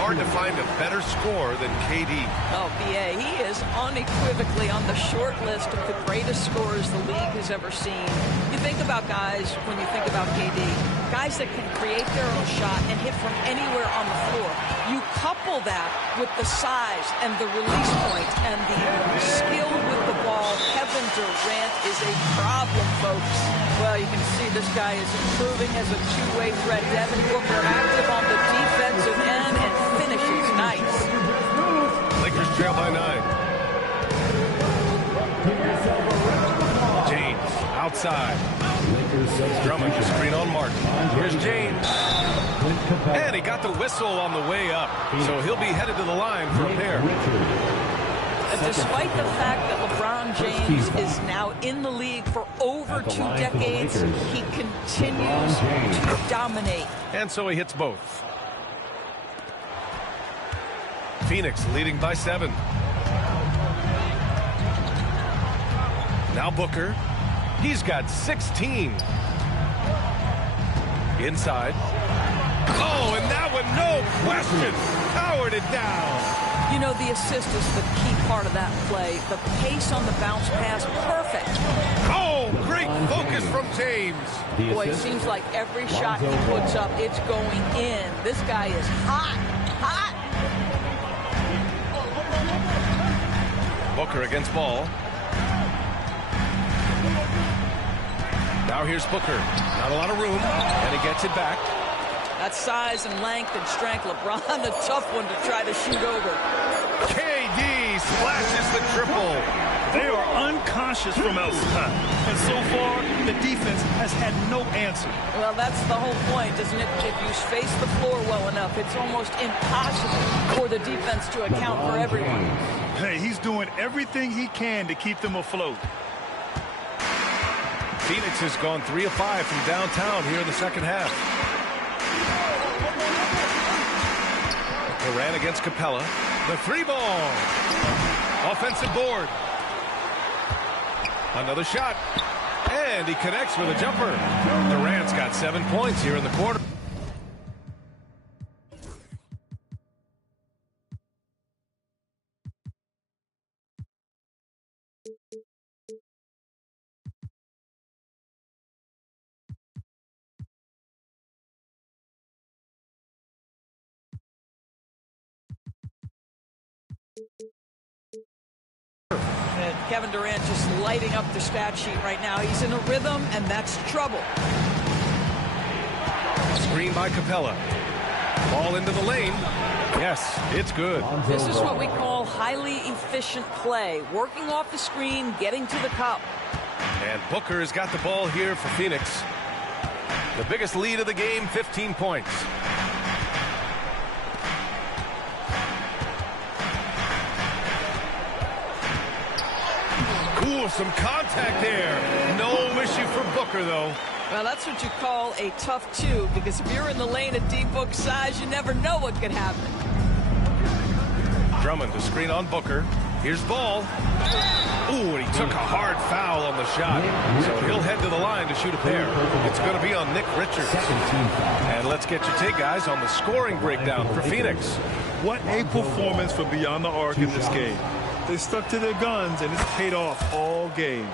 Hard to find a better scorer than KD. Oh, BA, he is unequivocally on the short list of the greatest scorers the league has ever seen. You think about guys, when you think about KD, guys that can create their own shot and hit from anywhere on the floor. You couple that with the size and the release point and the skill with the ball. Kevin Durant is a problem, folks. Well, you can see this guy is improving as a two-way threat. Devin Booker active on the defensive end and finishes nice. Lakers trail by 9. James outside. Drummond screen on Martin. Here's James. And he got the whistle on the way up. So he'll be headed to the line for a pair. And despite the fact that LeBron James is now in the league for over 2 decades, he continues to dominate. And so he hits both. Phoenix leading by 7. Now Booker. He's got 16. Inside. Oh, and that one, no question, powered it down. You know, the assist is the key part of that play. The pace on the bounce pass, perfect. Oh, great focus from James. Boy, it seems like every shot he puts up, it's going in. This guy is hot, hot. Booker against Ball. Now here's Booker. Not a lot of room, and he gets it back. That size and length and strength, LeBron, a tough one to try to shoot over. KD splashes the triple. They are unconscious from outside. And so far, the defense has had no answer. Well, that's the whole point, isn't it? If you space the floor well enough, it's almost impossible for the defense to account for everyone. Hey, he's doing everything he can to keep them afloat. Phoenix has gone 3 of 5 from downtown here in the second half. Durant against Capella. The 3-ball. Offensive board. Another shot. And he connects with a jumper. Durant's got 7 points here in the quarter. And Kevin Durant just lighting up the stat sheet right now. He's in a rhythm, and that's trouble. Screen by Capella. Ball into the lane. Yes, it's good. This is what we call highly efficient play. Working off the screen, getting to the cup. And Booker has got the ball here for Phoenix. The biggest lead of the game, 15 points. Ooh, some contact there. No issue for Booker, though. Well, that's what you call a tough two, because if you're in the lane at D-Book size, you never know what could happen. Drummond to screen on Booker. Here's ball. Ooh, and he took a hard foul on the shot. So he'll head to the line to shoot a pair. It's going to be on Nick Richards. And let's get your take, guys, on the scoring breakdown for Phoenix. What a performance for beyond the arc in this game. They stuck to their guns, and it's paid off all game.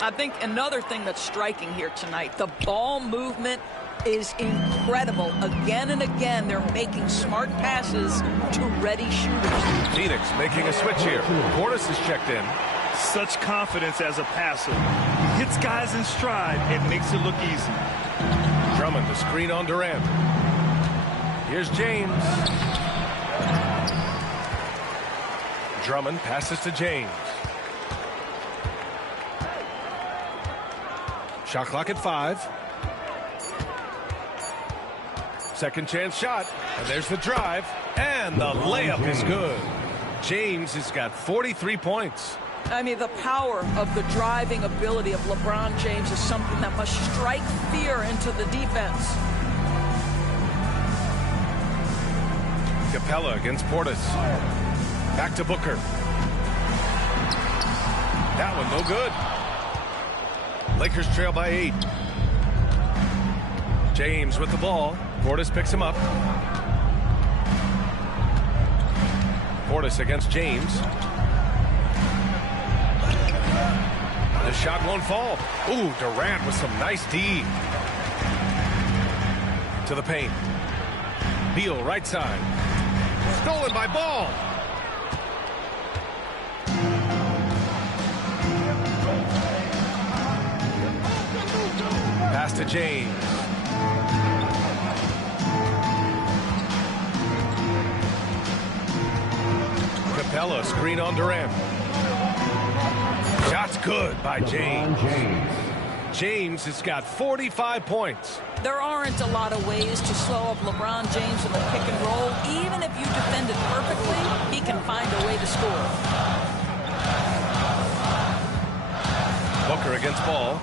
I think another thing that's striking here tonight, the ball movement is incredible. Again and again, they're making smart passes to ready shooters. Phoenix making a switch here. Portis is checked in. Such confidence as a passer. He hits guys in stride and makes it look easy. Drummond to screen on Durant. Here's James. Drummond passes to James. Shot clock at 5. Second chance shot. And there's the drive. And the layup is good. James has got 43 points. I mean, the power of the driving ability of LeBron James is something that must strike fear into the defense. Capella against Portis. Back to Booker. That one no good. Lakers trail by 8. James with the ball. Portis picks him up. Portis against James. The shot won't fall. Ooh, Durant with some nice D. To the paint. Beal right side. Stolen by Ball. Pass to James. Capella screen on Durant. Shot's good by James. James has got 45 points. There aren't a lot of ways to slow up LeBron James in the pick and roll. Even if you defend it perfectly, he can find a way to score. Booker against Ball.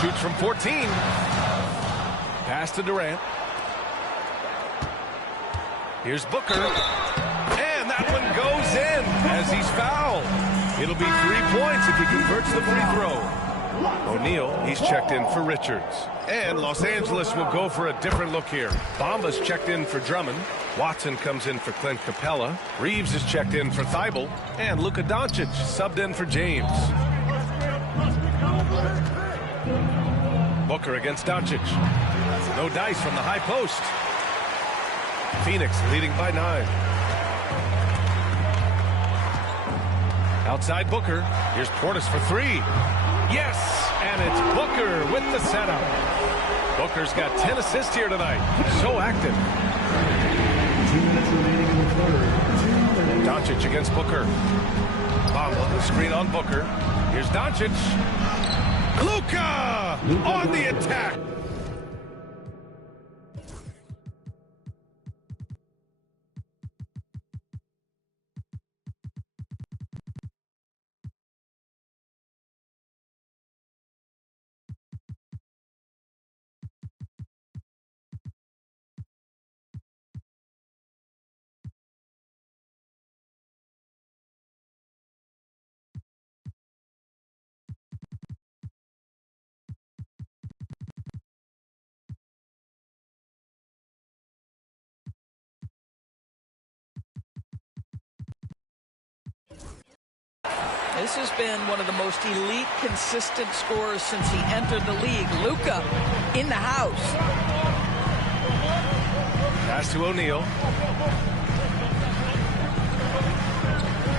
Shoots from 14. Pass to Durant. Here's Booker. And that one goes in as he's fouled. It'll be 3 points if he converts the free throw. O'Neal, he's checked in for Richards. And Los Angeles will go for a different look here. Bamba's checked in for Drummond. Watson comes in for Clint Capella. Reeves is checked in for Thibault. And Luka Doncic subbed in for James. Booker against Doncic. No dice from the high post. Phoenix leading by 9. Outside Booker. Here's Portis for 3. Yes, and it's Booker with the setup. Booker's got 10 assists here tonight. So active. 2 minutes remaining in the third. Doncic against Booker. Bamba, the screen on Booker. Here's Doncic. Luka on the attack. This has been one of the most elite, consistent scorers since he entered the league. Luka in the house. Pass to O'Neal.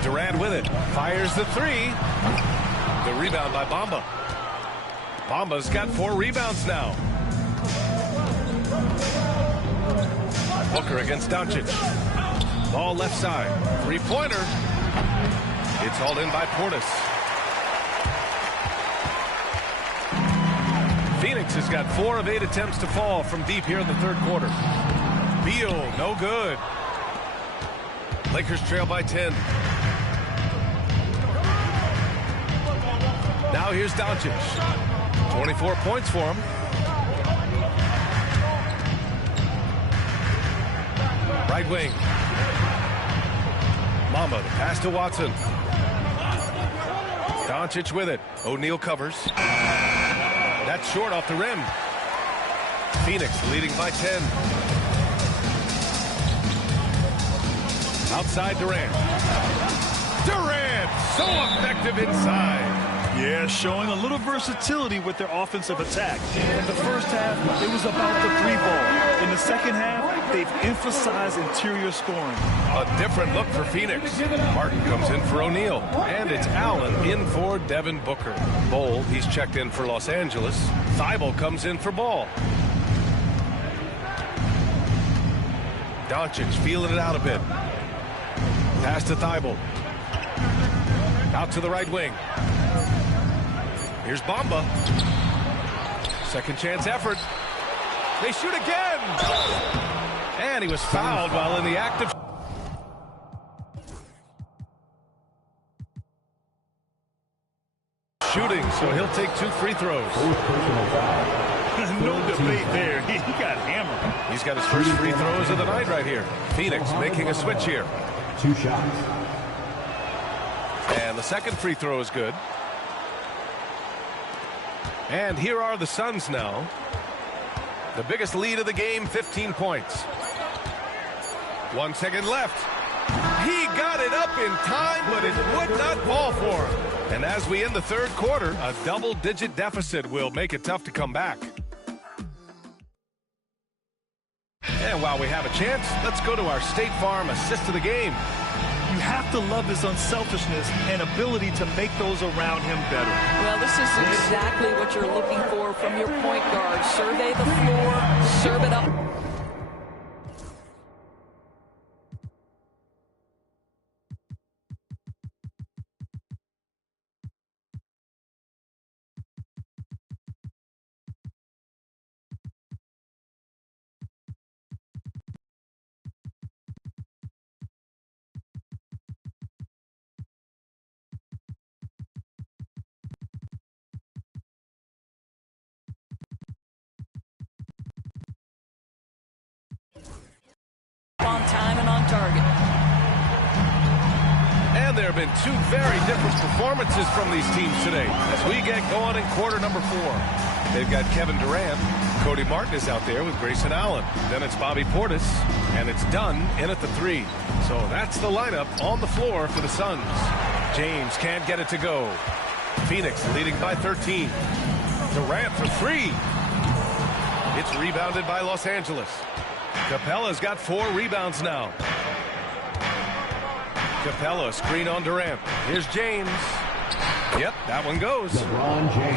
Durant with it. Fires the 3. The rebound by Bamba. Bamba's got 4 rebounds now. Booker against Doncic. Ball left side. Three-pointer. It's hauled in by Portis. Phoenix has got 4 of 8 attempts to fall from deep here in the third quarter. Beal, no good. Lakers trail by 10. Now here's Doncic. 24 points for him. Right wing. Mamba, the pass to Watson. Doncic with it. O'Neal covers. That's short off the rim. Phoenix leading by 10. Outside Durant. Durant, so effective inside. Yeah, showing a little versatility with their offensive attack. In the first half, it was about the 3-ball. In the second half, they've emphasized interior scoring. A different look for Phoenix. Martin comes in for O'Neal. And it's Allen in for Devin Booker. Bol, he's checked in for Los Angeles. Thibault comes in for Ball. Doncic feeling it out a bit. Pass to Thibault. Out to the right wing. Here's Bamba. Second chance effort. They shoot again. And he was fouled while in the act of shooting, so he'll take 2 free throws. No debate there. He got hammered. He's got his first free throws of the night right here. Phoenix making a switch here. 2 shots. And the second free throw is good. And here are the Suns now. The biggest lead of the game, 15 points. 1 second left. He got it up in time, but it would not fall for him. And as we end the third quarter, a double-digit deficit will make it tough to come back. And while we have a chance, let's go to our State Farm assist of the game. You have to love his unselfishness and ability to make those around him better. Well, this is exactly what you're looking for from your point guard. Survey the floor, serve it up. On time and on target. And there have been 2 very different performances from these teams today as we get going in quarter number 4. They've got Kevin Durant. Cody Martin is out there with Grayson Allen. Then it's Bobby Portis, and it's Dunn in at the 3. So that's the lineup on the floor for the Suns. James can't get it to go. Phoenix leading by 13. Durant for 3. It's rebounded by Los Angeles. Capella's got 4 rebounds now. Capella, screen on Durant. Here's James. Yep, that one goes.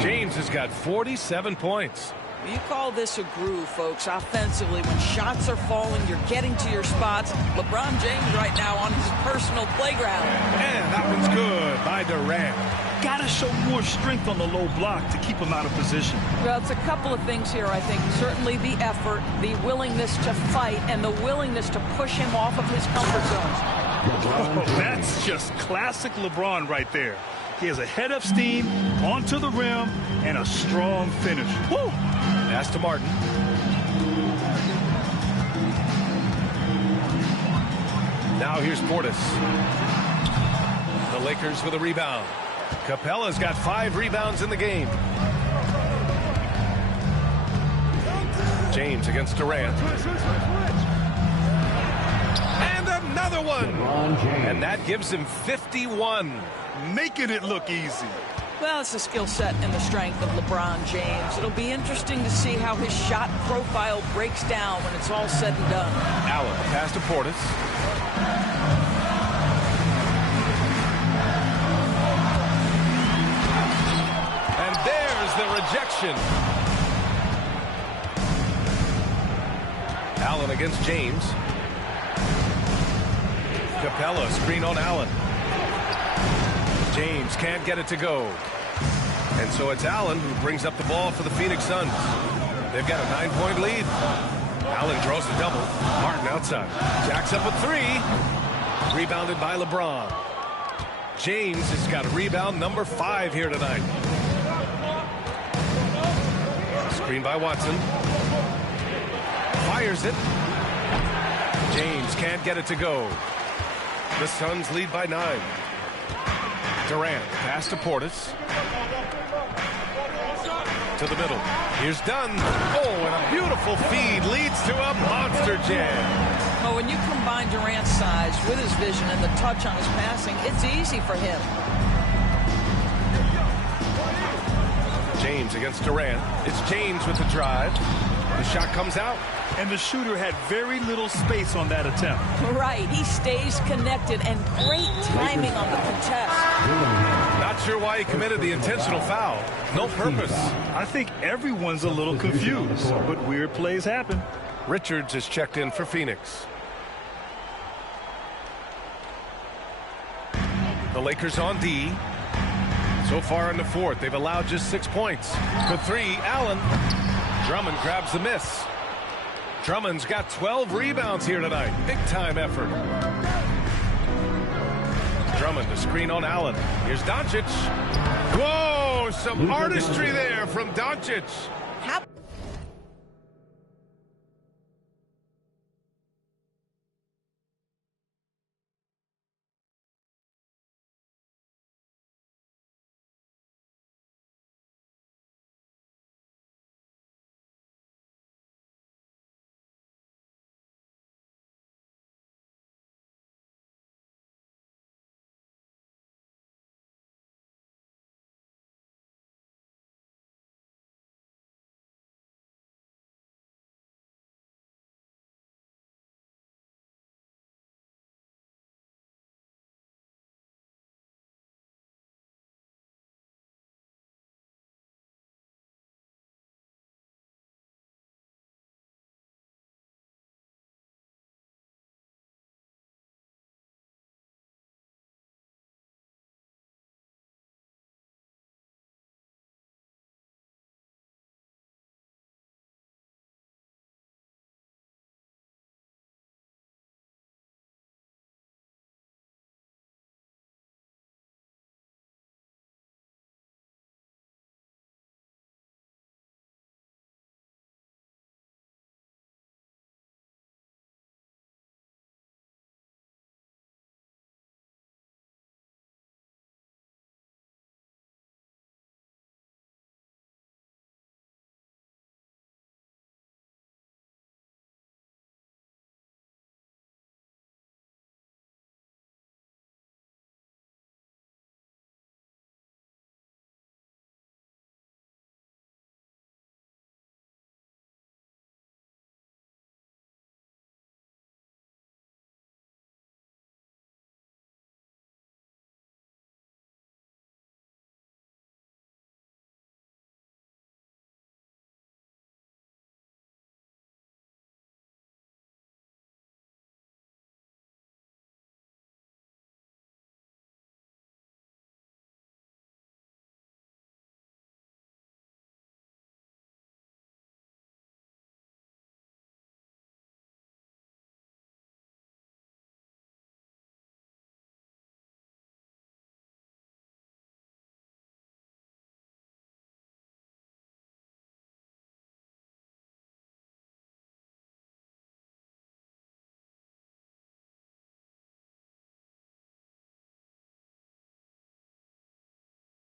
James has got 47 points. You call this a groove, folks. Offensively, when shots are falling, you're getting to your spots. LeBron James right now on his personal playground. And that one's good by Durant. Got to show more strength on the low block to keep him out of position. Well, it's a couple of things here, I think. Certainly the effort, the willingness to fight, and the willingness to push him off of his comfort zones. Oh, that's just classic LeBron right there. He has a head of steam, onto the rim, and a strong finish. Woo! Pass to Martin. Now here's Portis. The Lakers with a rebound. Capella's got 5 rebounds in the game. James against Durant. And another one. And that gives him 51. Making it look easy. Well, it's the skill set and the strength of LeBron James. It'll be interesting to see how his shot profile breaks down when it's all said and done. Allen, pass to Portis. And there's the rejection. Allen against James. Capella, screen on Allen. James can't get it to go. And so it's Allen who brings up the ball for the Phoenix Suns. They've got a 9-point lead. Allen draws the double. Martin outside. Jacks up a three. Rebounded by LeBron. James has got rebound number 5 here tonight. Screen by Watson. Fires it. James can't get it to go. The Suns lead by 9. Durant pass to Portis. To the middle. Here's Dunn. Oh, and a beautiful feed leads to a monster jam. Well, when you combine Durant's size with his vision and the touch on his passing, it's easy for him. James against Durant. It's James with the drive. The shot comes out. And the shooter had very little space on that attempt. Right. He stays connected and great timing on the contest. Not sure why he committed the intentional foul. No purpose. I think everyone's a little confused, but weird plays happen. Richards is checked in for Phoenix. The Lakers on D. So far in the fourth, they've allowed just 6 points. For 3, Allen. Drummond grabs the miss. Drummond's got 12 rebounds here tonight. Big-time effort. Drummond, the screen on Allen. Here's Doncic. Whoa, some artistry there from Doncic.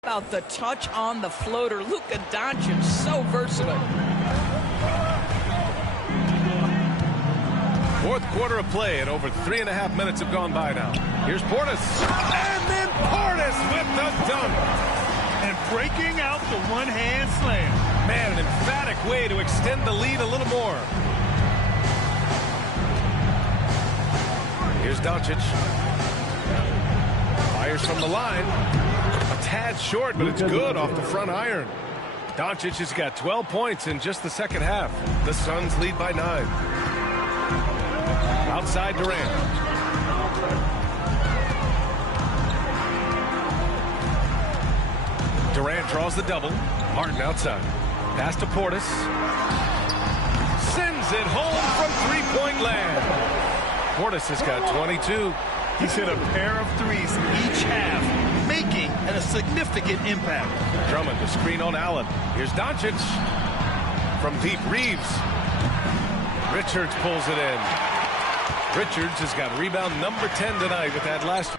How about the touch on the floater? Luka Doncic, so versatile. Fourth quarter of play, and over 3.5 minutes have gone by now. Here's Portis. And then Portis with the dunk. And breaking out the one-hand slam. Man, an emphatic way to extend the lead a little more. Here's Doncic. Fires from the line. A tad short, but it's good off the front iron. Doncic has got 12 points in just the second half. The Suns lead by 9. Outside Durant. Durant draws the double. Martin outside. Pass to Portis. Sends it home from three-point land. Portis has got 22. He's hit a pair of threes each half, making a significant impact. Drummond to screen on Allen. Here's Doncic. From deep, Reeves. Richards pulls it in. Richards has got rebound number 10 tonight with that last.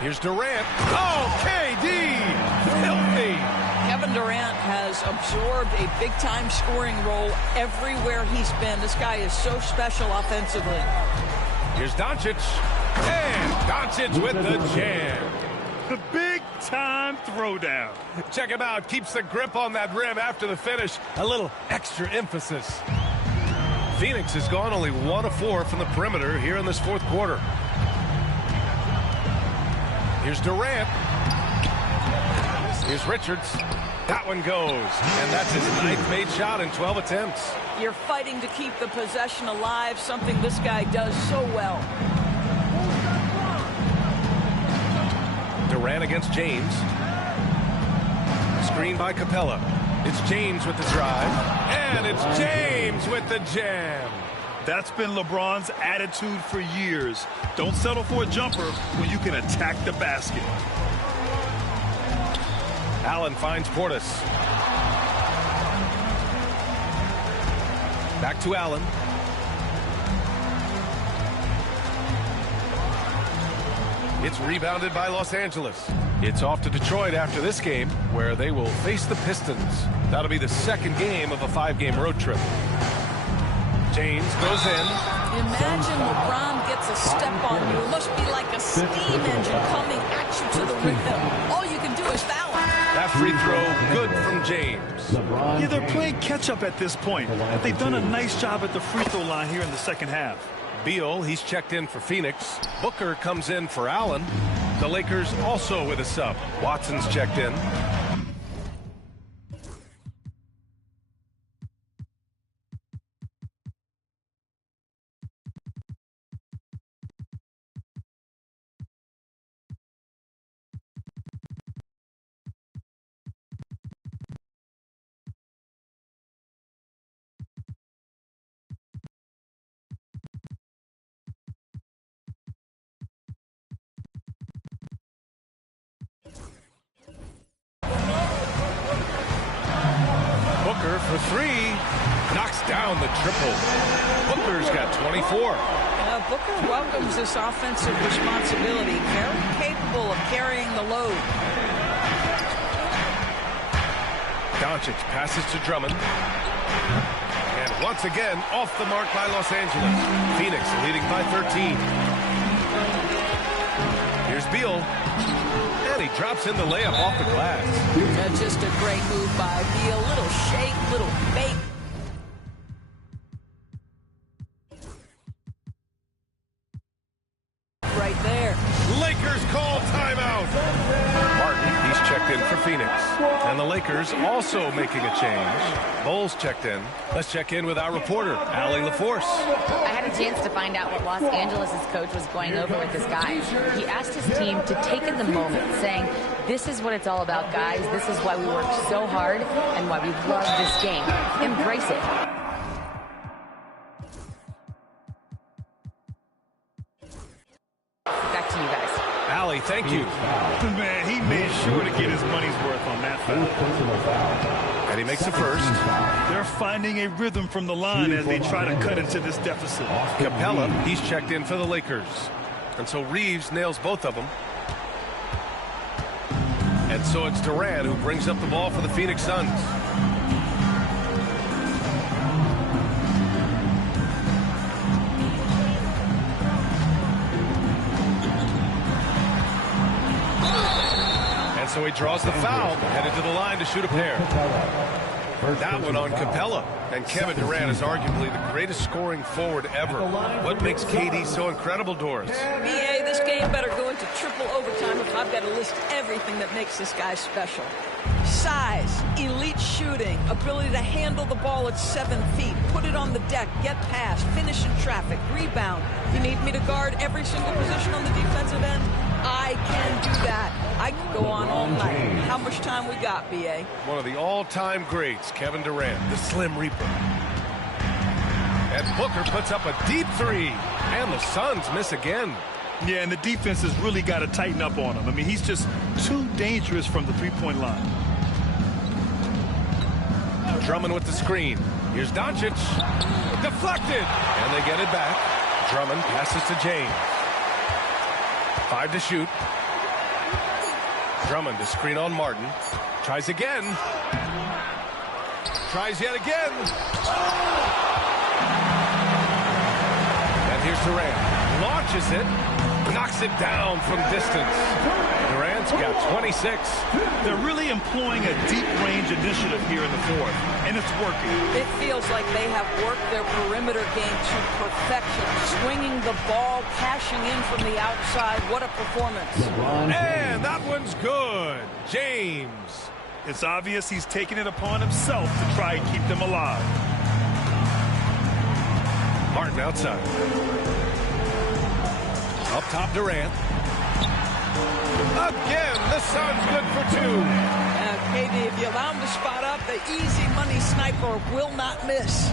Here's Durant. Oh, KD! Filthy! Kevin Durant has absorbed a big-time scoring role everywhere he's been. This guy is so special offensively. Here's Doncic. And Doncic with the jam. The big-time throwdown. Check him out. Keeps the grip on that rim after the finish. A little extra emphasis. Phoenix has gone only 1 of 4 from the perimeter here in this fourth quarter. Here's Durant. Here's Richards. That one goes. And that's his 9th made shot in 12 attempts. You're fighting to keep the possession alive, something this guy does so well. Durant against James. Screen by Capella. It's James with the drive. And it's James with the jam. That's been LeBron's attitude for years. Don't settle for a jumper when you can attack the basket. Allen finds Portis. Back to Allen. It's rebounded by Los Angeles. It's off to Detroit after this game, where they will face the Pistons. That'll be the second game of a 5-game road trip. James goes in. Imagine LeBron gets a step on you. It must be like a steam engine coming at you to the rhythm. All you can do is foul him. That free throw good from James. Yeah, they're playing catch-up at this point. They've done a nice job at the free throw line here in the second half. Beal, he's checked in for Phoenix. Booker comes in for Allen. The Lakers also with a sub. Watson's checked in. For 3, knocks down the triple. Booker's got 24. Booker welcomes this offensive responsibility. Very capable of carrying the load. Doncic passes to Drummond. And once again, off the mark by Los Angeles. Phoenix leading by 13. Here's Beal. And he drops in the layup off the glass. Just a great move by Beal. Little shake, little fake. Right there. Lakers call timeout. Martin, he's checked in for Phoenix. And the Lakers also making a change. Bowles checked in. Let's check in with our reporter, Allie LaForce. I had a chance to find out what Los Angeles' coach was going over with this guy. He asked his team to take in the moment, saying, this is what it's all about, guys. This is why we worked so hard and why we love this game. Embrace it. Back to you guys. Allie, thank you. Man, he made sure to get his money's worth on that foul. And he makes the first. They're finding a rhythm from the line as they try to cut into this deficit. Capella, he's checked in for the Lakers. And so Reeves nails both of them. And so it's Durant who brings up the ball for the Phoenix Suns. And so he draws the foul, headed to the line to shoot a pair. That one on Capella. And Kevin Durant is arguably the greatest scoring forward ever. What makes KD so incredible, Doris? BA, this game better go into triple overtime if I've got to list everything that makes this guy special. Size, elite shooting, ability to handle the ball at 7 feet, put it on the deck, get past, finish in traffic, rebound. You need me to guard every single position on the defensive end? I can do that. I could go on all night. How much time we got, BA? One of the all-time greats, Kevin Durant, the Slim Reaper. And Booker puts up a deep three. And the Suns miss again. Yeah, and the defense has really got to tighten up on him. I mean, he's just too dangerous from the three-point line. Drummond with the screen. Here's Doncic. Deflected. And they get it back. Drummond passes to James. 5 to shoot. Drummond to screen on Martin. Tries again. Tries yet again. And here's Durant. Launches it. Knocks it down from distance. Durant's got 26. They're really employing a deep range initiative here in the fourth, and it's working. It feels like they have worked their perimeter game to perfection. Swinging the ball, cashing in from the outside. What a performance. And that one's good. James. It's obvious he's taking it upon himself to try and keep them alive. Martin outside. Up top, Durant. Again, the Suns good for 2. KD, if you allow him to spot up, the easy money sniper will not miss.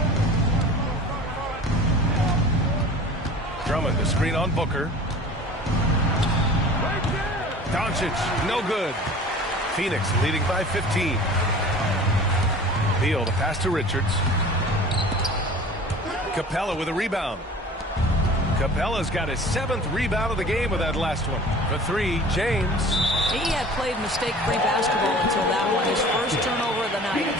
Drummond, the screen on Booker. Doncic, no good. Phoenix leading by 15. Beal, the pass to Richards. Capella with a rebound. Capella's got his 7th rebound of the game with that last one. For 3, James. He had played mistake-free basketball until that one. His first turnover of the night.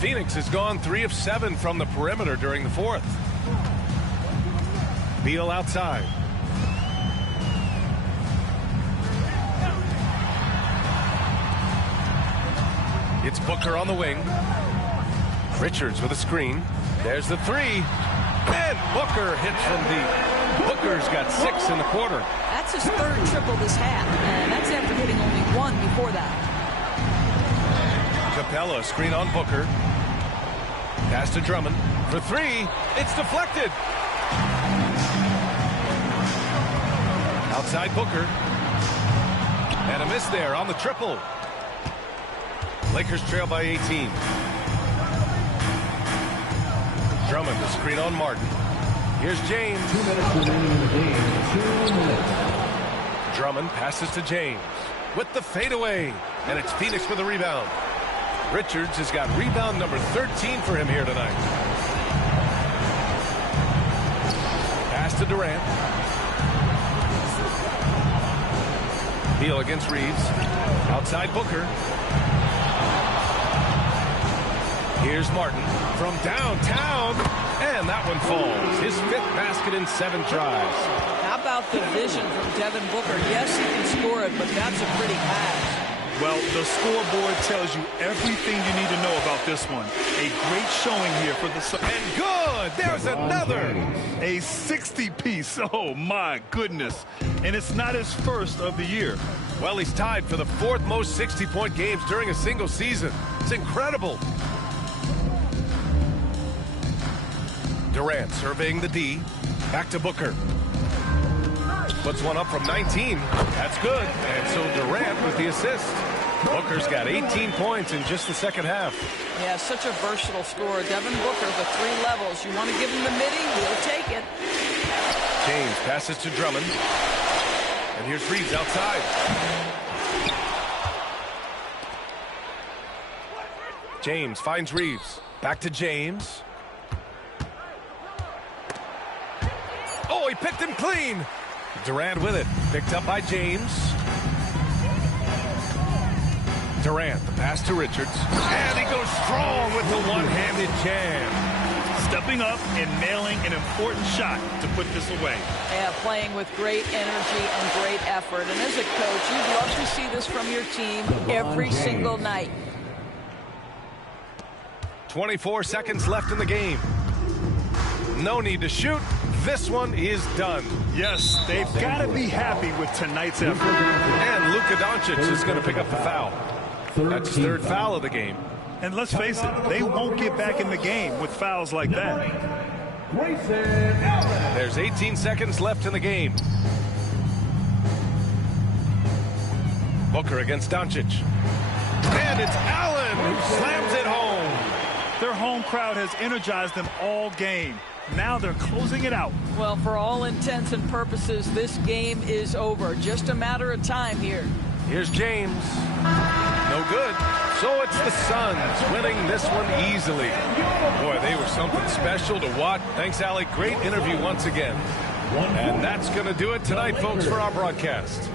Phoenix has gone 3 of 7 from the perimeter during the fourth. Beal outside. It's Booker on the wing. Richards with a screen. There's the 3. And Booker hits from deep. Booker's got 6 in the quarter. That's his 3rd triple this half, and that's after hitting only 1 before that. Capella, screen on Booker. Pass to Drummond. For 3. It's deflected. Outside Booker. And a miss there on the triple. Lakers trail by 18. Drummond, the screen on Martin. Here's James. 2 minutes remaining in the game. 2 minutes. Drummond passes to James with the fadeaway. And it's Phoenix with a rebound. Richards has got rebound number 13 for him here tonight. Pass to Durant. Beal against Reeves. Outside Booker. Here's Martin from downtown, and that one falls. His 5th basket in 7 tries. How about the vision from Devin Booker? Yes, he can score it, but that's a pretty pass. Well, the scoreboard tells you everything you need to know about this one. A great showing here for the Suns. And good! There's another! A 60-piece. Oh, my goodness. And it's not his first of the year. Well, he's tied for the 4th most 60-point games during a single season. It's incredible. Durant surveying the D. Back to Booker. Puts one up from 19. That's good. And so Durant with the assist. Booker's got 18 points in just the second half. Yeah, such a versatile scorer. Devin Booker, the 3 levels. You want to give him the midi, he'll take it. James passes to Drummond. And here's Reeves outside. James finds Reeves. Back to James. Oh, he picked him clean. Durant with it. Picked up by James. Durant, the pass to Richards. And he goes strong with the one-handed jam. Stepping up and nailing an important shot to put this away. Yeah, playing with great energy and great effort. And as a coach, you'd love to see this from your team every single night. 24 seconds left in the game. No need to shoot. This one is done. Yes, they've got to be happy with tonight's effort. And Luka Doncic is going to pick up the foul. That's his third foul of the game. And let's face it, they won't get back in the game with fouls like that. There's 18 seconds left in the game. Booker against Doncic. And it's Allen who slams it home. Their home crowd has energized them all game. Now they're closing it out. Well, for all intents and purposes, this game is over. Just a matter of time here. Here's James. No good. So it's the Suns winning this one easily. Boy, they were something special to watch. Thanks, Allie. Great interview once again. And that's going to do it tonight, folks, for our broadcast.